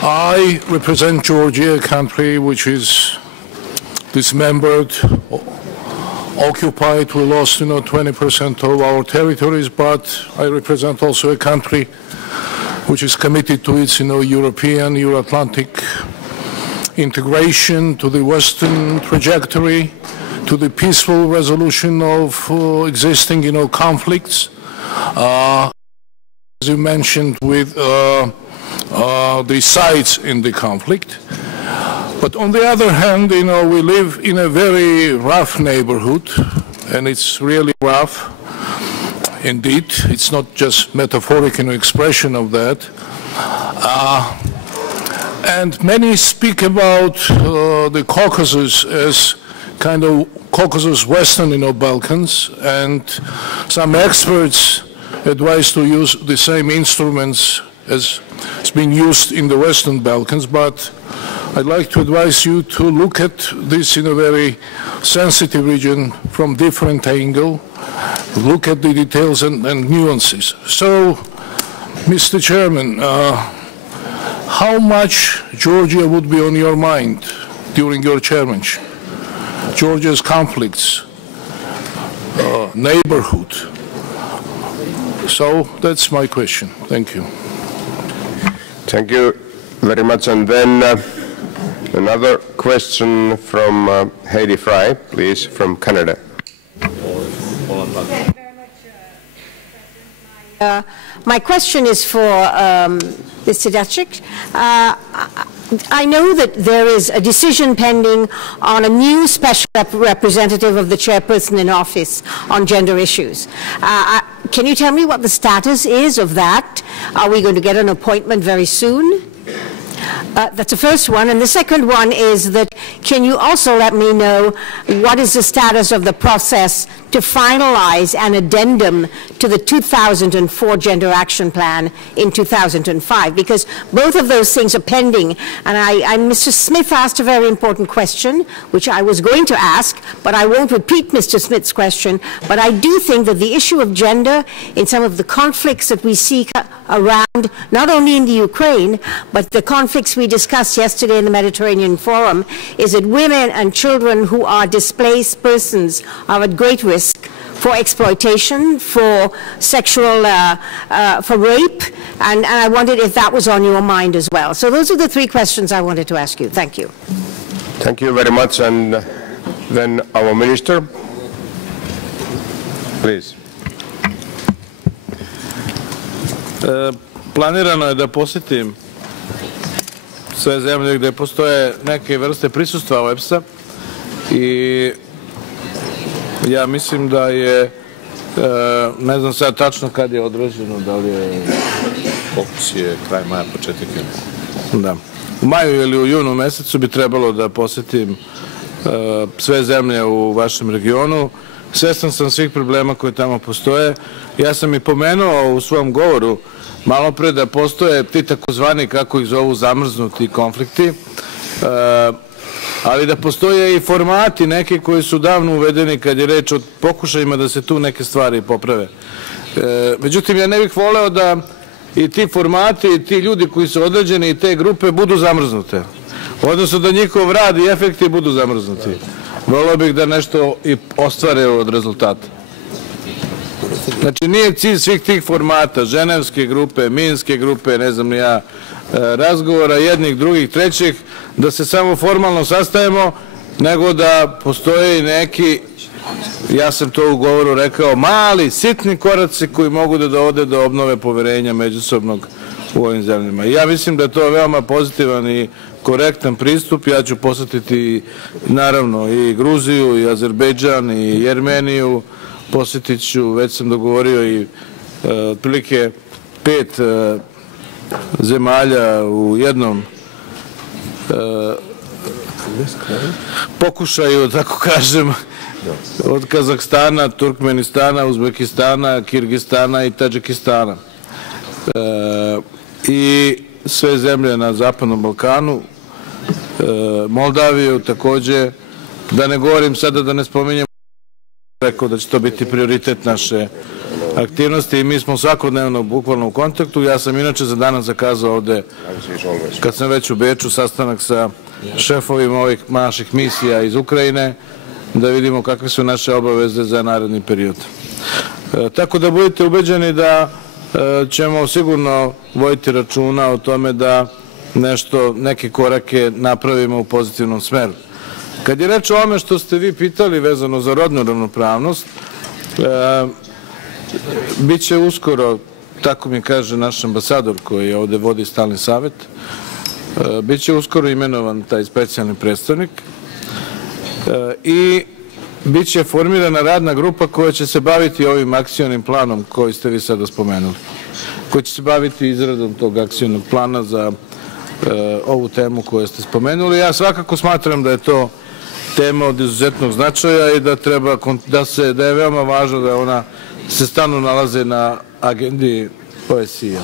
I represent Georgia, a country which is dismembered occupied. We lost, 20% of our territories, but I represent also a country which is committed to its, European, Euro-Atlantic integration, to the Western trajectory, to the peaceful resolution of existing, conflicts. As you mentioned, with the sides in the conflict. But on the other hand, we live in a very rough neighborhood, and it's really rough. Indeed, it's not just metaphorical expression of that. And many speak about the Caucasus as kind of Caucasus Western, Balkans, and some experts advise to use the same instruments as it's being used in the Western Balkans, but I'd like to advise you to look at this in a very sensitive region from different angle, look at the details and nuances. So, Mr. Chairman, how much Georgia would be on your mind during your chairmanship? Georgia's conflicts, neighborhood. So that's my question. Thank you. Thank you very much. And then another question from Heidi Fry, please, from Canada. Thank you very much, President. My question is for Mr. Dacic. I know that there is a decision pending on a new special representative of the chairperson in office on gender issues. Can you tell me what the status is of that? Are we going to get an appointment very soon? That's the first one. And the second one is that, can you also let me know what is the status of the process to finalize an addendum to the 2004 Gender Action Plan in 2005? Because both of those things are pending. And Mr. Smith asked a very important question, which I was going to ask, but I won't repeat Mr. Smith's question. But I do think that the issue of gender in some of the conflicts that we see around, not only in the Ukraine, but the conflicts we discussed yesterday in the Mediterranean Forum, is that women and children who are displaced persons are at great risk for exploitation, for sexual, for rape, and I wondered if that was on your mind as well. So those are the three questions I wanted to ask you. Thank you. Thank you very much. And then our minister, please. Planirano je da posjetim sve zemlje gdje postoje neke vrste prisustva OEBS-a i ja mislim da je, ne znam sad tačno kad je određeno, da li je fokus je kraj maja, početak juna. Da. U maju ili u junu mesecu bi trebalo da posjetim sve zemlje u vašem regionu. Svestan sam svih problema koji tamo postoje. Ja sam i pomenuo u svom govoru malo pre da postoje ti takozvani, kako ih zovu, zamrznuti konflikti, ali da postoje i formati neki koji su davno uvedeni kad je reč o pokušajima da se tu neke stvari poprave. Međutim, ja ne bih voleo da i ti formati i ti ljudi koji su određeni i te grupe budu zamrznute. Odnosno da njihov rad i efekti budu zamrznuti. Voleo bih da nešto i ostvare od rezultata. Znači, nije cilj svih tih formata, ženevske grupe, minske grupe, ne znam ni ja, razgovora jednih, drugih, trećih, da se samo formalno sastajemo, nego da postoje i neki, ja sam to u govoru rekao, mali, sitni koraci koji mogu da dovode do obnove poverenja međusobnog u ovim zemljama. I ja mislim da je to veoma pozitivan i korektan pristup. Ja ću posjetiti naravno i Gruziju, i Azerbejdžan, i Jermeniju, posjetit ću, već sam dogovorio i otprilike 5 zemalja u jednom pokušaju, tako kažem, od Kazahstana, Turkmenistana, Uzbekistana, Kirgistana i Tadžikistana. I sve zemlje na Zapadnom Balkanu, Moldaviju takođe, da ne govorim sada, da ne spominjem, rekao da će to biti prioritet naše aktivnosti i mi smo svakodnevno bukvalno u kontaktu. Ja sam inače za danas zakazao ovde, kad sam već u Beču, sastanak sa šefovima ovih naših misija iz Ukrajine da vidimo kakve su naše obaveze za naredni period. Tako da budete ubeđeni da ćemo sigurno voditi računa o tome da neke korake napravimo u pozitivnom smeru. Kad je reč o ome što ste vi pitali vezano za rodnu ravnopravnost, bit će uskoro, tako mi kaže naš ambasador koji ovde vodi stalni savet, bit će uskoro imenovan taj specijalni predstavnik i bit će formirana radna grupa koja će se baviti ovim akcionim planom koji ste vi sada spomenuli, koji će se baviti izradom tog akcionog plana za ovu temu koju ste spomenuli. Ja svakako smatram da je to tema od izuzetnog značaja i da je veoma važno da ona se stalno nalaze na agendi OSCE-a.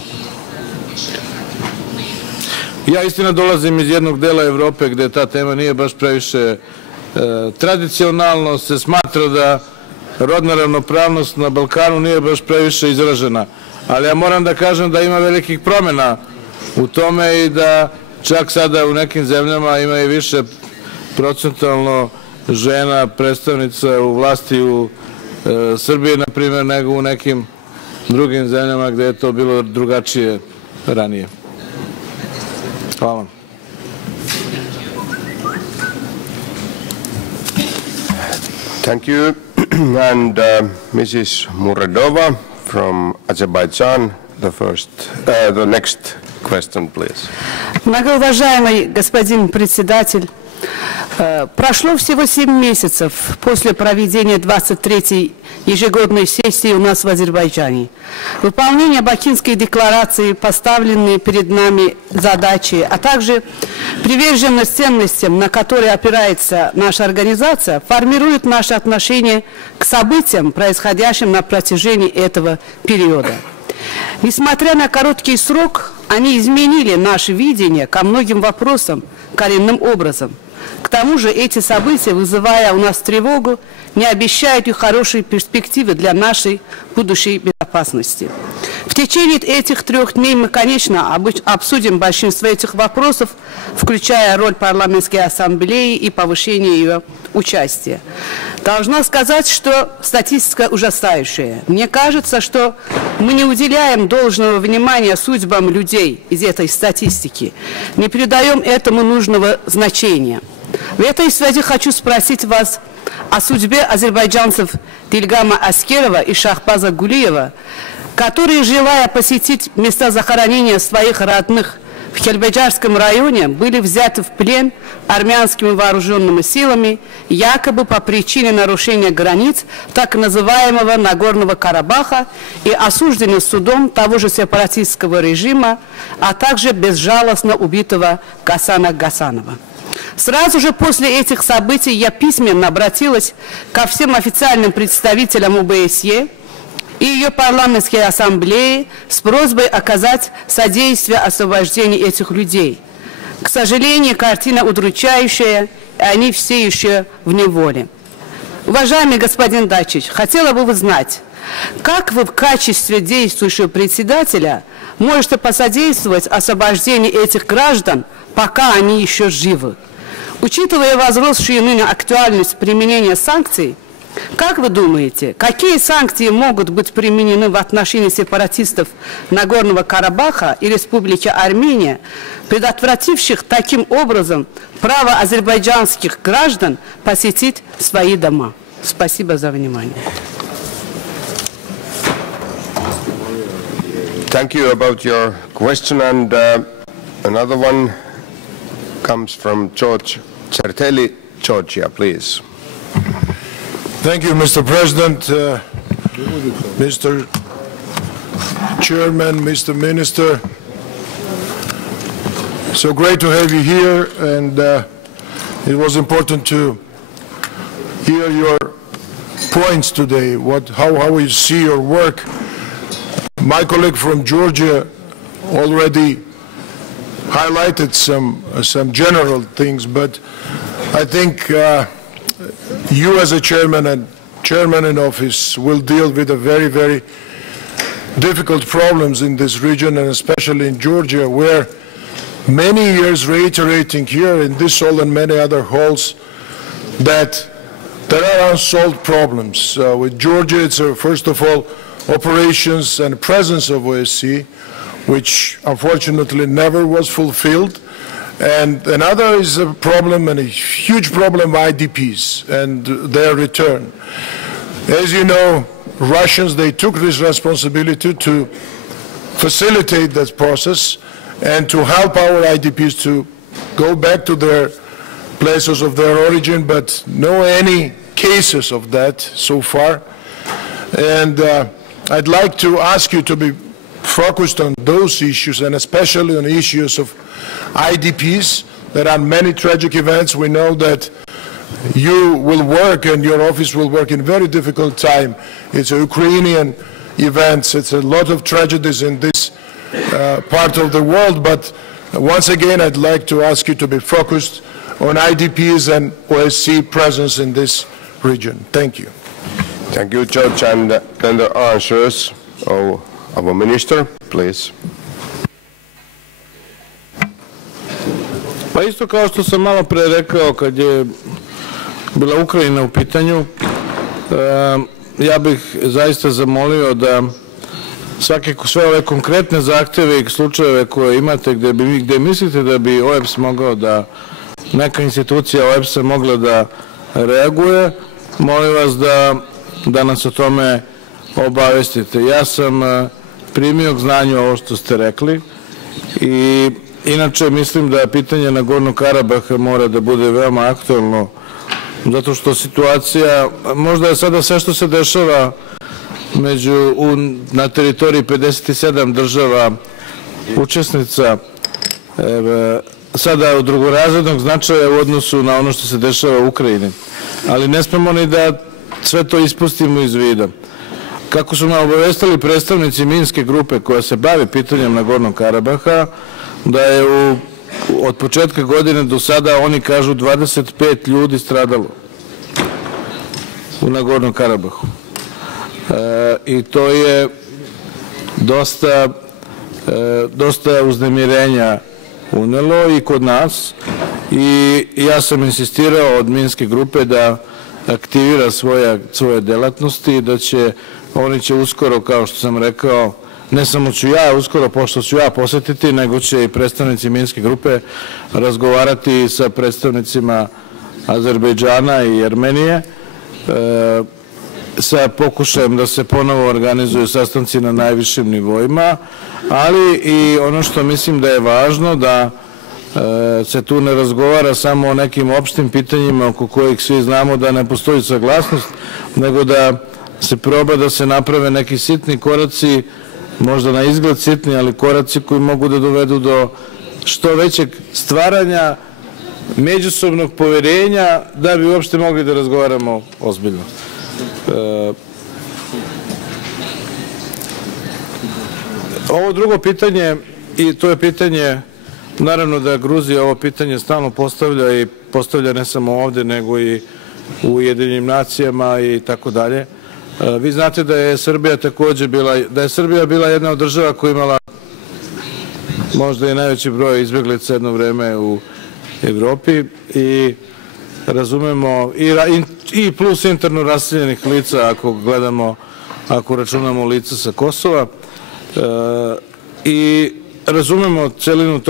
Ja istina dolazim iz jednog dela Evrope gde ta tema nije baš previše tradicionalno se smatra da rodna ravnopravnost na Balkanu nije baš previše izražena, ali ja moram da kažem da ima velikih promjena u tome i da čak sada u nekim zemljama ima i više procentualno žena predstavnica u vlasti u Srbiji, na primjer, nego u nekim drugim zemljama gde je to bilo drugačije ranije. Hvala. Thank you. And Mrs. Muradova from Azerbaijan, the next question, please. Многоуважаемый господин председатель, прошло всего 7 месяцев после проведения 23-й ежегодной сессии у нас в Азербайджане. Выполнение Бакинской декларации, поставленные перед нами задачи, а также приверженность ценностям, на которые опирается наша организация, формирует наши отношения к событиям, происходящим на протяжении этого периода. Несмотря на короткий срок, они изменили наше видение ко многим вопросам коренным образом. К тому же эти события, вызывая у нас тревогу, не обещают и хорошие перспективы для нашей будущей безопасности. В течение этих 3 дней мы, конечно, обсудим большинство этих вопросов, включая роль парламентской ассамблеи и повышение ее участия. Должна сказать, что статистика ужасающая. Мне кажется, что мы не уделяем должного внимания судьбам людей из этой статистики, не придаем этому нужного значения. В этой связи хочу спросить вас о судьбе азербайджанцев Дильгама Аскерова и Шахбаза Гулиева, которые, желая посетить места захоронения своих родных в Хельбеджарском районе, были взяты в плен армянскими вооруженными силами, якобы по причине нарушения границ так называемого Нагорного Карабаха и осуждены судом того же сепаратистского режима, а также безжалостно убитого Гасана Гасанова. Сразу же после этих событий я письменно обратилась ко всем официальным представителям ОБСЕ и ее парламентской ассамблеи с просьбой оказать содействие освобождению этих людей. К сожалению, картина удручающая, и они все еще в неволе. Уважаемый господин Дачич, хотела бы узнать, как вы в качестве действующего председателя можете посодействовать освобождению этих граждан, пока они еще живы? Учитывая возросшую ныне актуальность применения санкций, как вы думаете, какие санкции могут быть применены в отношении сепаратистов Нагорного Карабаха и Республики Армения, предотвративших таким образом право азербайджанских граждан посетить свои дома? Спасибо за внимание. Thank you about your question, and another one comes from George Certelli, Georgia, please. Thank you, Mr. President, Mr. Chairman, Mr. Minister. So great to have you here, and it was important to hear your points today, how you see your work. My colleague from Georgia already highlighted some general things, but I think you as a chairman and chairman in office will deal with the very, very difficult problems in this region, and especially in Georgia, where many years reiterating here in this hall and many other halls that there are unsolved problems. With Georgia, it's first of all operations and presence of OSCE, which unfortunately never was fulfilled. And another is a problem, and a huge problem, IDPs and their return. As you know, Russians, they took this responsibility to facilitate that process and to help our IDPs to go back to their places of their origin, but no any cases of that so far. And I'd like to ask you to be focused on those issues, and especially on issues of IDPs. There are many tragic events. We know that you will work and your office will work in very difficult time. It's a Ukrainian events. It's a lot of tragedies in this part of the world, but once again, I'd like to ask you to be focused on IDPs and OSCE presence in this region. Thank you. Thank you, Judge. And then the answers of our minister, please. Pa isto kao što sam malo pre rekao kad je bila Ukrajina u pitanju, ja bih zaista zamolio da sve ove konkretne zahtjeve i slučajeve koje imate gdje mislite da bi OEBS mogao da, neka institucija OEBS-a mogla da reaguje, molim vas da nas o tome obavestite. Ja sam primio k znanju ovo što ste rekli i inače mislim da pitanje Nagornog Karabaha mora da bude veoma aktuelno, zato što situacija, možda je sada sve što se dešava na teritoriji 57 država učesnica sada od drugorazrednog značaja u odnosu na ono što se dešava u Ukrajini. Ali ne smemo ni da sve to ispustimo iz vida. Kako su me obavestili predstavnici Minske grupe koja se bavi pitanjem Nagornog Karabaha, da je od početka godine do sada, oni kažu, 25 ljudi stradalo u Nagornom Karabahu. I to je dosta uznemirenja unelo i kod nas, i ja sam insistirao od Minske grupe da aktivira svoje delatnosti i da oni će uskoro, kao što sam rekao, ne samo ću ja uskoro, pošto ću ja posetiti, nego će i predstavnici Minske grupe razgovarati sa predstavnicima Azerbejdžana i Armenije sa pokušajem da se ponovo organizuju sastanci na najvišim nivoima, ali i ono što mislim da je važno, da se tu ne razgovara samo o nekim opštim pitanjima oko kojih svi znamo da ne postoji saglasnost, nego da se proba da se naprave neki sitni koraci, možda na izgled sitni, ali koraci koji mogu da dovedu do što većeg stvaranja međusobnog poverenja da bi uopšte mogli da razgovaramo ozbiljno. Ovo drugo pitanje, i to je pitanje, naravno da Gruzija ovo pitanje stalno postavlja i postavlja ne samo ovde, nego i u Ujedinjenim nacijama i tako dalje. Vi znate da je Srbija takođe bila jedna od država koja imala možda i najveći broj izbeglica jedno vreme u Evropi, i razumemo i plus interno raseljenih lica, ako računamo lica sa Kosova, i razumemo celinu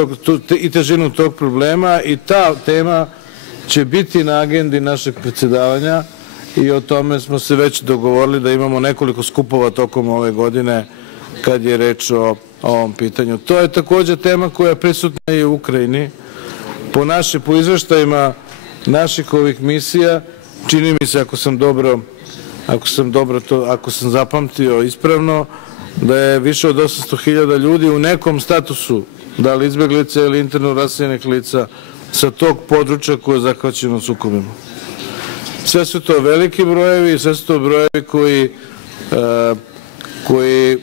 i težinu tog problema, i ta tema će biti na agendi našeg predsjedavanja, i o tome smo se već dogovorili da imamo nekoliko skupova tokom ove godine kad je reč o ovom pitanju. To je takođe tema koja je prisutna i u Ukrajini. Po izveštajima naših ovih misija, čini mi se, ako sam zapamtio ispravno, da je više od 800.000 ljudi u nekom statusu, da li izbeglica ili interno raseljenih lica, sa tog područja koje je zahvaćeno sukobima. Sve su to veliki brojevi, sve su to brojevi koji,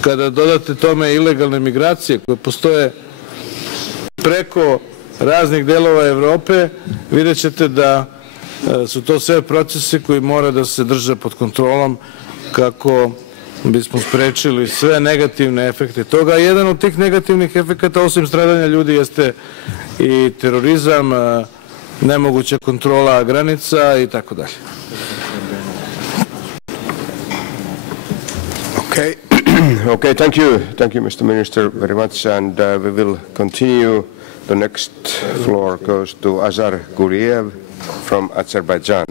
kada dodate tome ilegalne migracije koje postoje preko raznih delova Evrope, vidjet ćete da su to sve procesi koji mora da se drže pod kontrolom kako bismo sprečili sve negativne efekte toga. Jedan od tih negativnih efekata, osim stradanja ljudi, jeste i terorizam, nemoguća kontrola granica i tako dalje. Okay, thank you, Mr. Minister, very much, and we will continue. The next floor goes to Azar Guriev from Azerbaijan.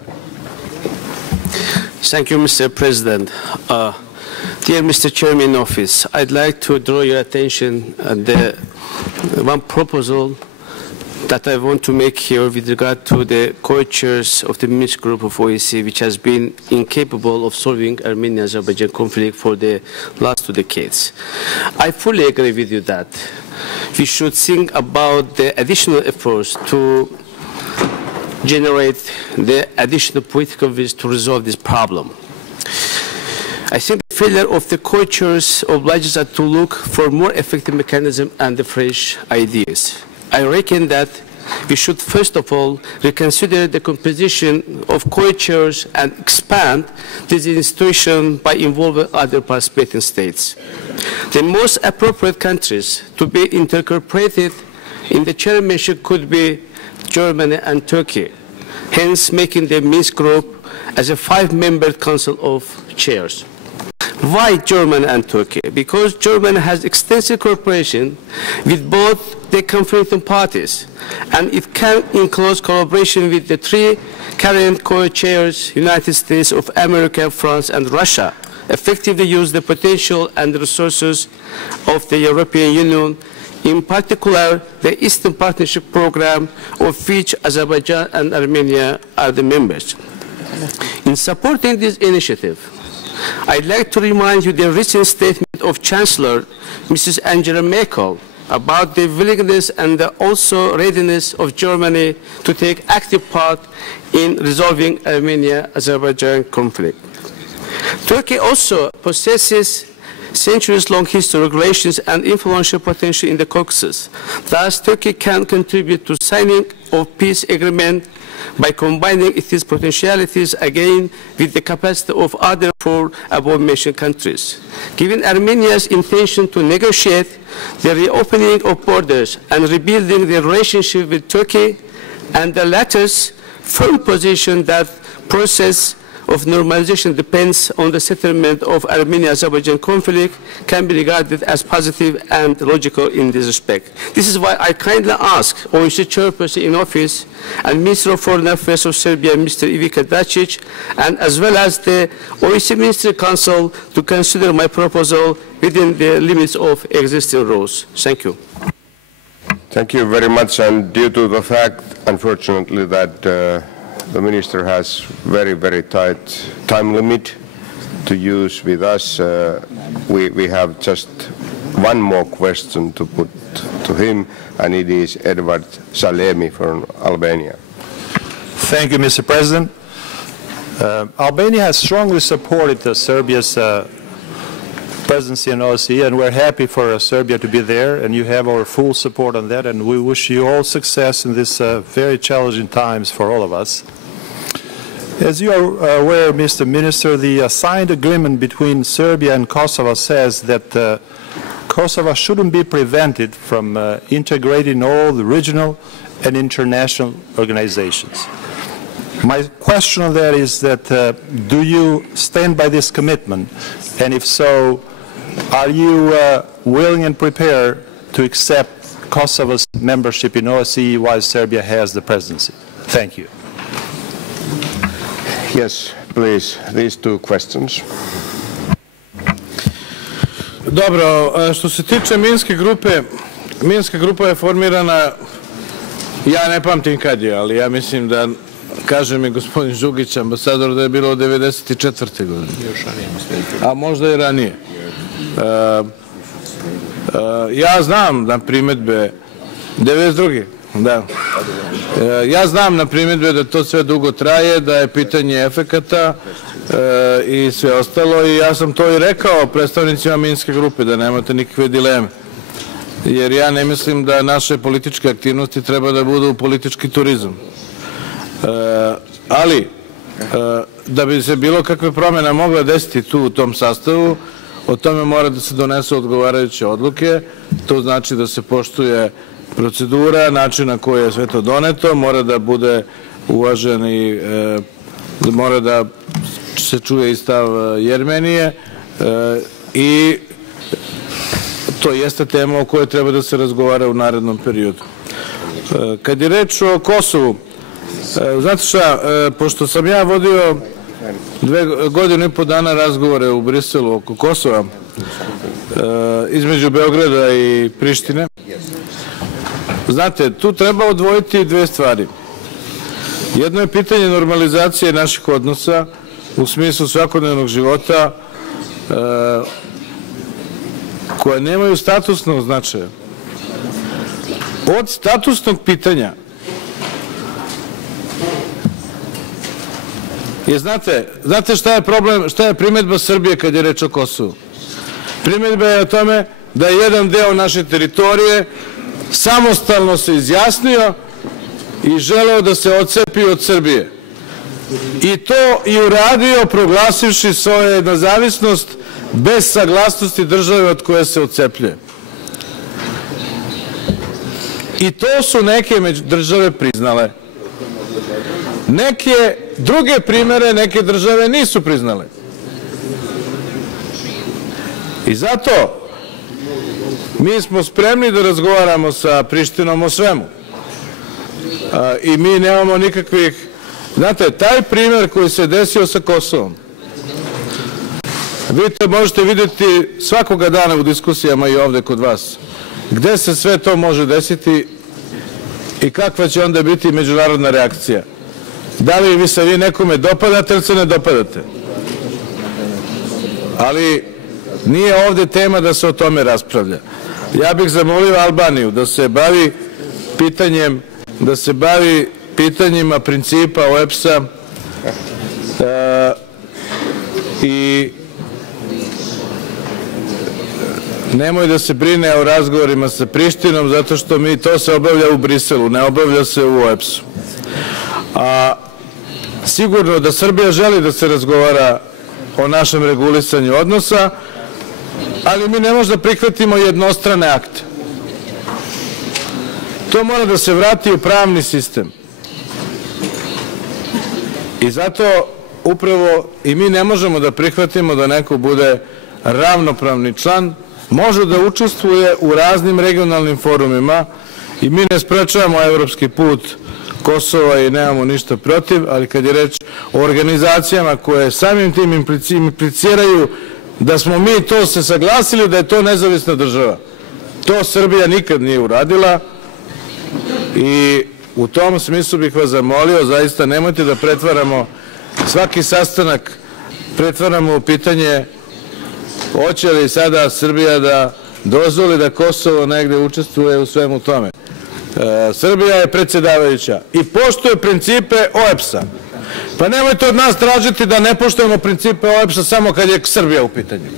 Thank you, Mr. President. Dear Mr. Chairman in office, I'd like to draw your attention at the one proposal that I want to make here with regard to the co-chairs of the Minsk Group of OSCE, which has been incapable of solving Armenia-Azerbaijan conflict for the last 2 decades. I fully agree with you that we should think about the additional efforts to generate the additional political will to resolve this problem. I think the failure of the co-chairs obliges us to look for more effective mechanism and the fresh ideas. I reckon that we should first of all reconsider the composition of co-chairs and expand this institution by involving other participating states. The most appropriate countries to be incorporated in the chairmanship could be Germany and Turkey, hence making the Minsk Group as a 5-member council of chairs. Why Germany and Turkey? Because Germany has extensive cooperation with both the conflicting parties, and it can in close collaboration with the 3 current co-chairs, United States of America, France, and Russia, effectively use the potential and resources of the European Union, in particular the Eastern Partnership Program, of which Azerbaijan and Armenia are the members. In supporting this initiative, I'd like to remind you the recent statement of Chancellor Mrs. Angela Merkel about the willingness and also readiness of Germany to take active part in resolving Armenia-Azerbaijan conflict. Turkey also possesses centuries-long historic relations and influential potential in the Caucasus. Thus, Turkey can contribute to signing of peace agreement by combining its potentialities again with the capacity of other 4 above-mentioned countries. Given Armenia's intention to negotiate the reopening of borders and rebuilding the relationship with Turkey, and the latter's firm position that process of normalization depends on the settlement of Armenia-Azerbaijan conflict, can be regarded as positive and logical in this respect. This is why I kindly ask OSCE Chairperson in office and Minister of Foreign Affairs of Serbia, Mr. Ivica Dacic, and as well as the OSCE Ministerial Council to consider my proposal within the limits of existing rules. Thank you. Thank you very much, and due to the fact, unfortunately, that the Minister has very tight time limit to use with us, we have just one more question to put to him, and it is Edward Salemi from Albania. Thank you, Mr. President. Albania has strongly supported Serbia's presidency in OSCE, and we're happy for Serbia to be there, and you have our full support on that, and we wish you all success in these very challenging times for all of us. As you are aware, Mr. Minister, the signed agreement between Serbia and Kosovo says that Kosovo shouldn't be prevented from integrating all the regional and international organizations. My question on that is that do you stand by this commitment? And if so, are you willing and prepared to accept Kosovo's membership in OSCE while Serbia has the presidency? Thank you. Yes, please, these 2 questions. Dobro, što se tiče Minska grupa je formirana, ja ne pamtim kad je, ali ja mislim da, kaže mi gospodin Žugić, ambasador, da je bilo 1994. godine. A možda i ranije. Ja znam na primedbe, 92. Da. Ja znam na primjedbe da to sve dugo traje, da je pitanje efekata i sve ostalo, i ja sam to i rekao predstavnicima Minske grupe, da nemate nikakve dileme. Jer ja ne mislim da naše političke aktivnosti treba da budu politički turizam. Ali, da bi se bilo kakve promjena mogla desiti tu u tom sastavu, o tome mora da se donesu odgovarajuće odluke. To znači da se poštuje procedura, način na koji je sve to doneto, mora da bude uvažen i mora da se čuje i stav Jermenije i to jeste tema o kojoj treba da se razgovara u narednom periodu. Kad je reč o Kosovu, znate šta, pošto sam ja vodio 2 godine i po dana razgovore u Briselu oko Kosova, između Beograda i Prištine, znate, tu treba odvojiti 2 stvari. Jedno je pitanje normalizacije naših odnosa u smislu svakodnevnog života koje nemaju statusnog značaja. Od statusnog pitanja je, znate šta je problem, šta je primedba Srbije kad je reč o Kosovu? Primedba je o tome da je jedan deo naše teritorije samostalno se izjasnio i želeo da se odcepi od Srbije. I to i uradio proglasivši svoju nezavisnost bez saglasnosti države od koje se odcepljuje. I to su neke države priznale. Neke druge primere neke države nisu priznale. I zato mi smo spremni da razgovaramo sa Prištinom o svemu. I mi nemamo nikakvih... Znate, taj primer koji se desio sa Kosovom, vi to možete vidjeti svakoga dana u diskusijama i ovde kod vas. Gde se sve to može desiti i kakva će onda biti međunarodna reakcija? Da li vi nekome dopadate ili se ne dopadate? Ali nije ovde tema da se o tome raspravlja. Ja bih zamolio Albaniju da se bavi pitanjima principa OEBS-a i nemoj da se brine o razgovorima sa Prištinom, zato što to se obavlja u Briselu, ne obavlja se u OEBS-u. A sigurno da Srbija želi da se razgovara o našem regulisanju odnosa, ali mi ne možemo da prihvatimo jednostrane akte. To mora da se vrati u pravni sistem. I zato upravo i mi ne možemo da prihvatimo da neko bude ravnopravni član, može da učestvuje u raznim regionalnim forumima i mi ne sprečavamo evropski put Kosova i nemamo ništa protiv, ali kad je reč o organizacijama koje samim tim impliciraju da smo mi to se saglasili da je to nezavisna država. To Srbija nikad nije uradila i u tom smislu bih vas zamolio, zaista nemojte da pretvaramo svaki sastanak, pretvaramo u pitanje hoće li sada Srbija da dozvoli da Kosovo negde učestvuje u svemu tome. Srbija je predsjedavajuća i poštuje principe OEBS-a. Pa nemojte od nas tražiti da ne poštujemo principe OEBS-a samo kad je Srbija u pitanju.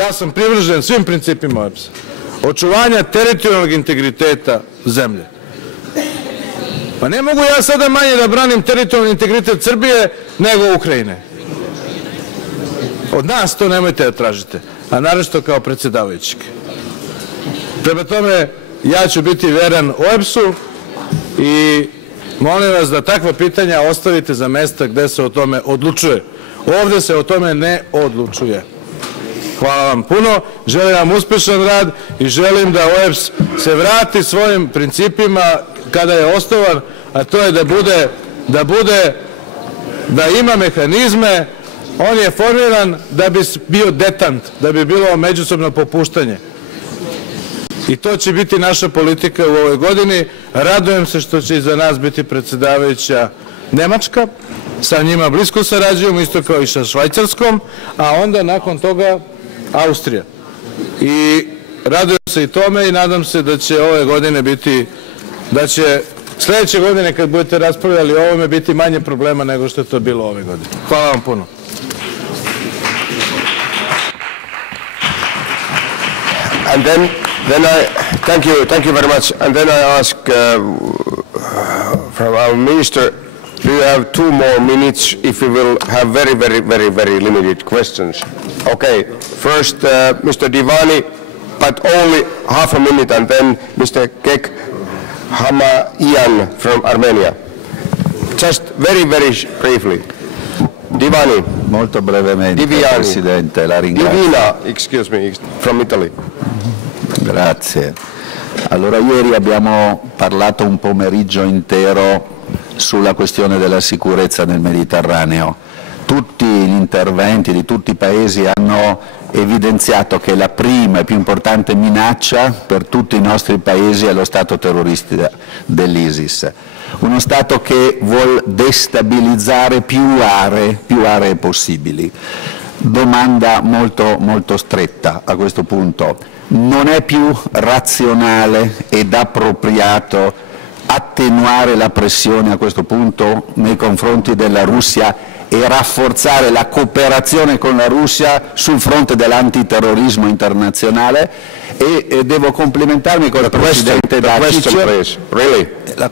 Ja sam privržen svim principima OEBS-a. Očuvanja teritorijalnog integriteta zemlje. Pa ne mogu ja sada manje da branim teritorijalni integritet Srbije nego Ukrajine. Od nas to nemojte da tražite, a naročito kao predsjedavajući. Prema tome, ja ću biti veran OEBS-u i molim vas da takva pitanja ostavite za mesta gde se o tome odlučuje. Ovde se o tome ne odlučuje. Hvala vam puno, želim vam uspešan rad i želim da OEBS se vrati svojim principima kada je osnovan, a to je da ima mehanizme. On je formiran da bi bio detant, da bi bilo međusobno popuštanje. I to će biti naša politika u ovoj godini. Radujem se što će iza nas biti predsjedavajuća Nemačka. Sa njima blisko sarađujemo, isto kao i sa Švajcarskom, a onda nakon toga Austrija. I radujem se i tome i nadam se da će ove godine biti, da će sledeće godine kad budete raspravljali o ovome biti manje problema nego što je to bilo ove godine. Hvala vam puno. And then thank you very much. And then I ask from our minister, do you have 2 more minutes if we will have very limited questions? Okay, first Mr. Divani, but only half a minute, and then Mr. Kek Hamayan from Armenia. Just very, very briefly. Divani. Molto brevemente, Diviani. Presidente, la ringrazio. Divina, excuse me, from Italy. Grazie. Allora, ieri abbiamo parlato un pomeriggio intero sulla questione della sicurezza nel Mediterraneo. Tutti gli interventi di tutti i paesi hanno evidenziato che la prima e più importante minaccia per tutti i nostri paesi è lo Stato terrorista dell'ISIS. Uno Stato che vuol destabilizzare più aree possibili. Domanda molto stretta a questo punto. Non è più razionale ed appropriato attenuare la pressione a questo punto nei confronti della Russia e rafforzare la cooperazione con la Russia sul fronte dell'antiterrorismo internazionale? E devo complimentarmi con il Presidente Dacic. La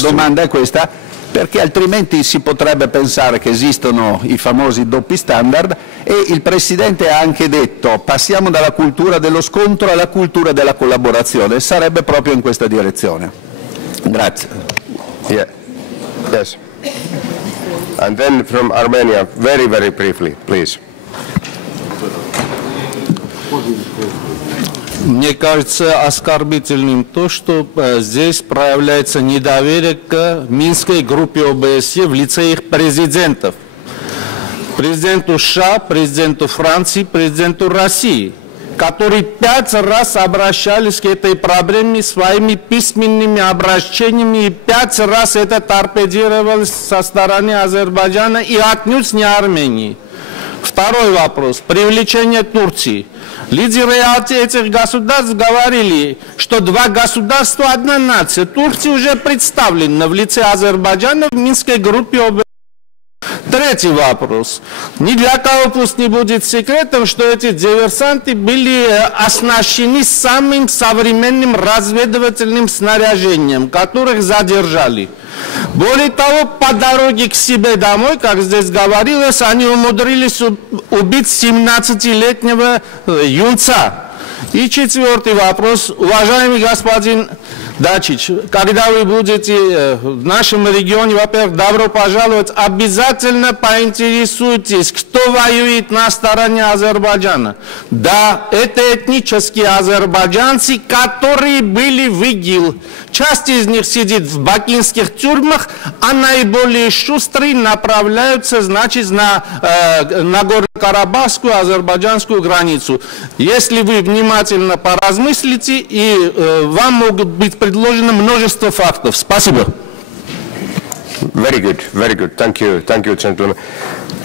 domanda è questa, perché altrimenti si potrebbe pensare che esistono i famosi doppi standard, e il Presidente ha anche detto passiamo dalla cultura dello scontro alla cultura della collaborazione, sarebbe proprio in questa direzione. Grazie. Yeah. Yes. And then from Armenia, very, very briefly, please. Мне кажется оскорбительным то, что здесь проявляется недоверие к Минской группе ОБСЕ в лице их президентов. Президенту США, президенту Франции, президенту России, которые 5 раз обращались к этой проблеме своими письменными обращениями, и 5 раз это торпедировалось со стороны Азербайджана и отнюдь не Армении. Второй вопрос. Привлечение Турции. Лидеры этих государств говорили, что 2 государства, 1 нация. Турция уже представлена в лице Азербайджана в Минской группе ОБСЕ. Третий вопрос. Ни для кого пусть не будет секретом, что эти диверсанты были оснащены самым современным разведывательным снаряжением, которых задержали. Более того, по дороге к себе домой, как здесь говорилось, они умудрились убить 17-летнего юнца. И 4-й вопрос. Уважаемый господин Дачич, когда вы будете в нашем регионе, во-первых, добро пожаловать, обязательно поинтересуйтесь, кто воюет на стороне Азербайджана. Да, это этнические азербайджанцы, которые были в ИГИЛ. Часть из них сидит в бакинских тюрьмах, а наиболее шустрые направляются, значит, на Нагорно-Карабахскую, азербайджанскую границу. Если вы внимательно поразмыслите, и вам могут быть предложено множество фактов. Спасибо. Very good, very good. Thank you, gentlemen.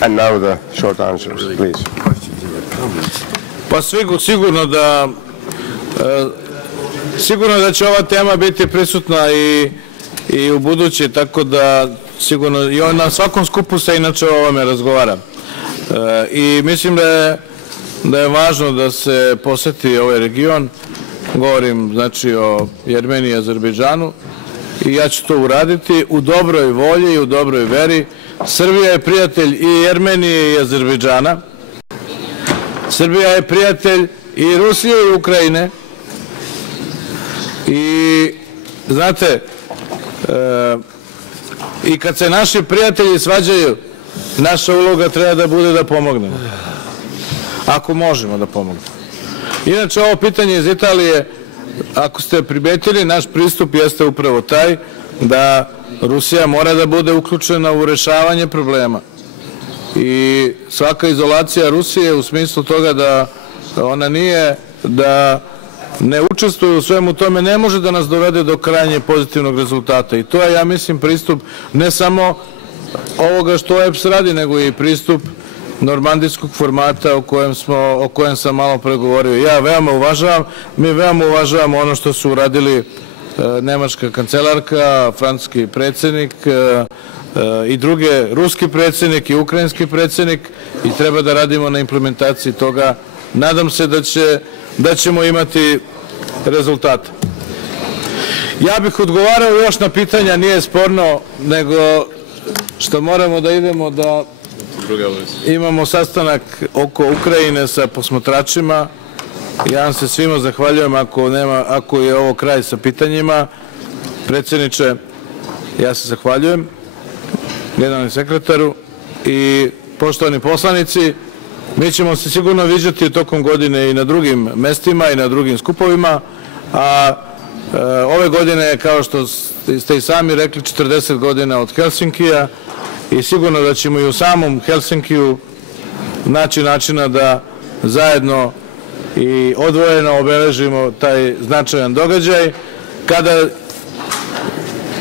And now the short answers, please. Pa sigurno da će ova tema biti prisutna i u buduće, tako da sigurno i na svakom skupu se inače o ovome razgovara. I mislim da je važno da se poseti ovaj region. Govorim znači o Jermeniji i Azerbejdžanu, i ja ću to uraditi u dobroj volji i u dobroj veri. Srbija je prijatelj i Jermenije i Azerbejdžana. Srbija je prijatelj i Rusije i Ukrajine. I znate, i kad se naši prijatelji svađaju, naša uloga treba da bude da pomognemo. Ako možemo da pomognemo. Inače, ovo pitanje iz Italije, ako ste primetili, naš pristup jeste upravo taj da Rusija mora da bude uključena u rešavanje problema. I svaka izolacija Rusije u smislu toga da ona nije, da ne učestvuje u svemu tome, ne može da nas dovede do krajnje pozitivnog rezultata. I to je, ja mislim, pristup ne samo ovoga što OEBS radi, nego i pristup normandijskog formata o kojem sam malo pregovorio. Ja veoma uvažavam, mi veoma uvažavamo ono što su uradili nemačka kancelarka, francuski predsjednik i druge, ruski predsjednik i ukrajinski predsjednik, i treba da radimo na implementaciji toga. Nadam se da ćemo imati rezultate. Ja bih odgovarao još na pitanja, nije sporno, nego što moramo da idemo da imamo sastanak oko Ukrajine sa posmatračima Ja vam se svima zahvaljujem ako je ovo kraj sa pitanjima. Predsjedniče, ja se zahvaljujem generalnom sekretaru i poštovani poslanici. Mi ćemo se sigurno viđati tokom godine i na drugim mestima i na drugim skupovima, a ove godine, kao što ste i sami rekli, 40 godina od Helsinkija i sigurno da ćemo i u samom Helsinkiju naći načina da zajedno i odvojeno obeležimo taj značajan događaj. Kada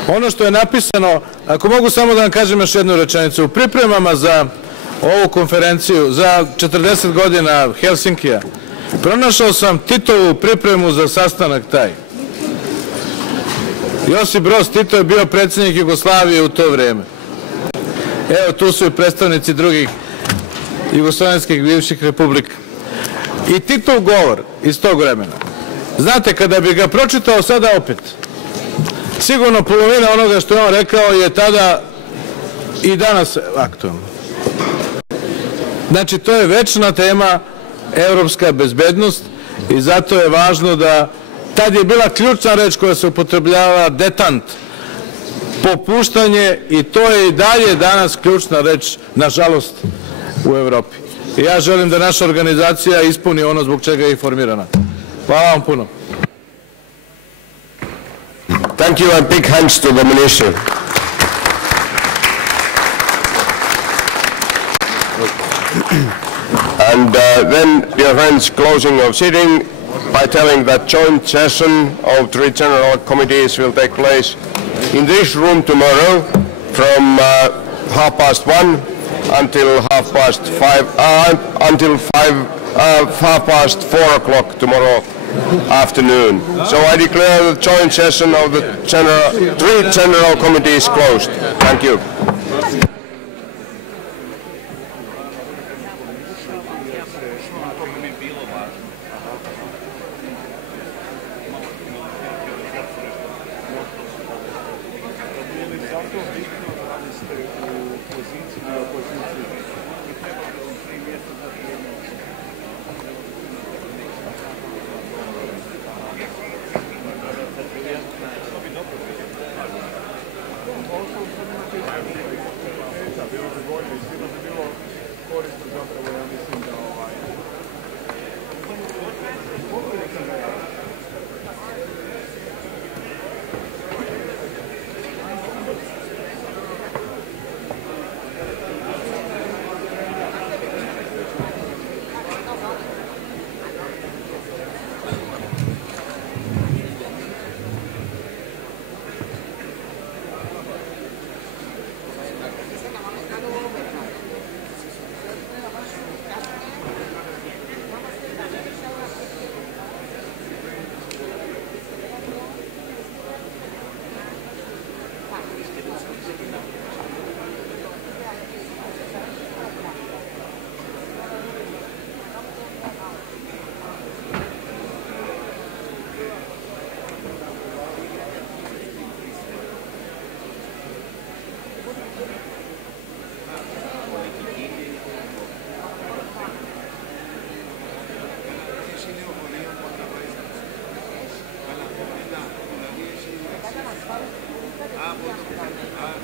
ono što je napisano, ako mogu samo da vam kažem još jednu rečenicu, u pripremama za ovu konferenciju, za 40 godina Helsinkija, pronašao sam Titovu pripremu za sastanak taj. Josip Broz Tito je bio predsjednik Jugoslavije u to vreme. Evo, tu su i predstavnici drugih jugoslovenskih bivših republika. I Titov govor iz tog vremena. Znate, kada bi ga pročitao sada opet, sigurno polovina onoga što je on rekao je tada i danas aktualno. Znači, to je večna tema, evropska bezbednost, i zato je važno da, tad je bila ključna reč koja se upotrebljava, detant, popuštanje, i to je i dalje danas ključna reč, nažalost, u Evropi. I ja želim da naša organizacija ispuni ono zbog čega je i formirana. Hvala vam puno. Thank you and big thanks to the minister. And then, dear friends, closing of sitting by telling that joint session of three general committees will take place in this room tomorrow from 1:30 until 4:30 tomorrow afternoon. So I declare the joint session of the three general committees closed. Thank you. Ah,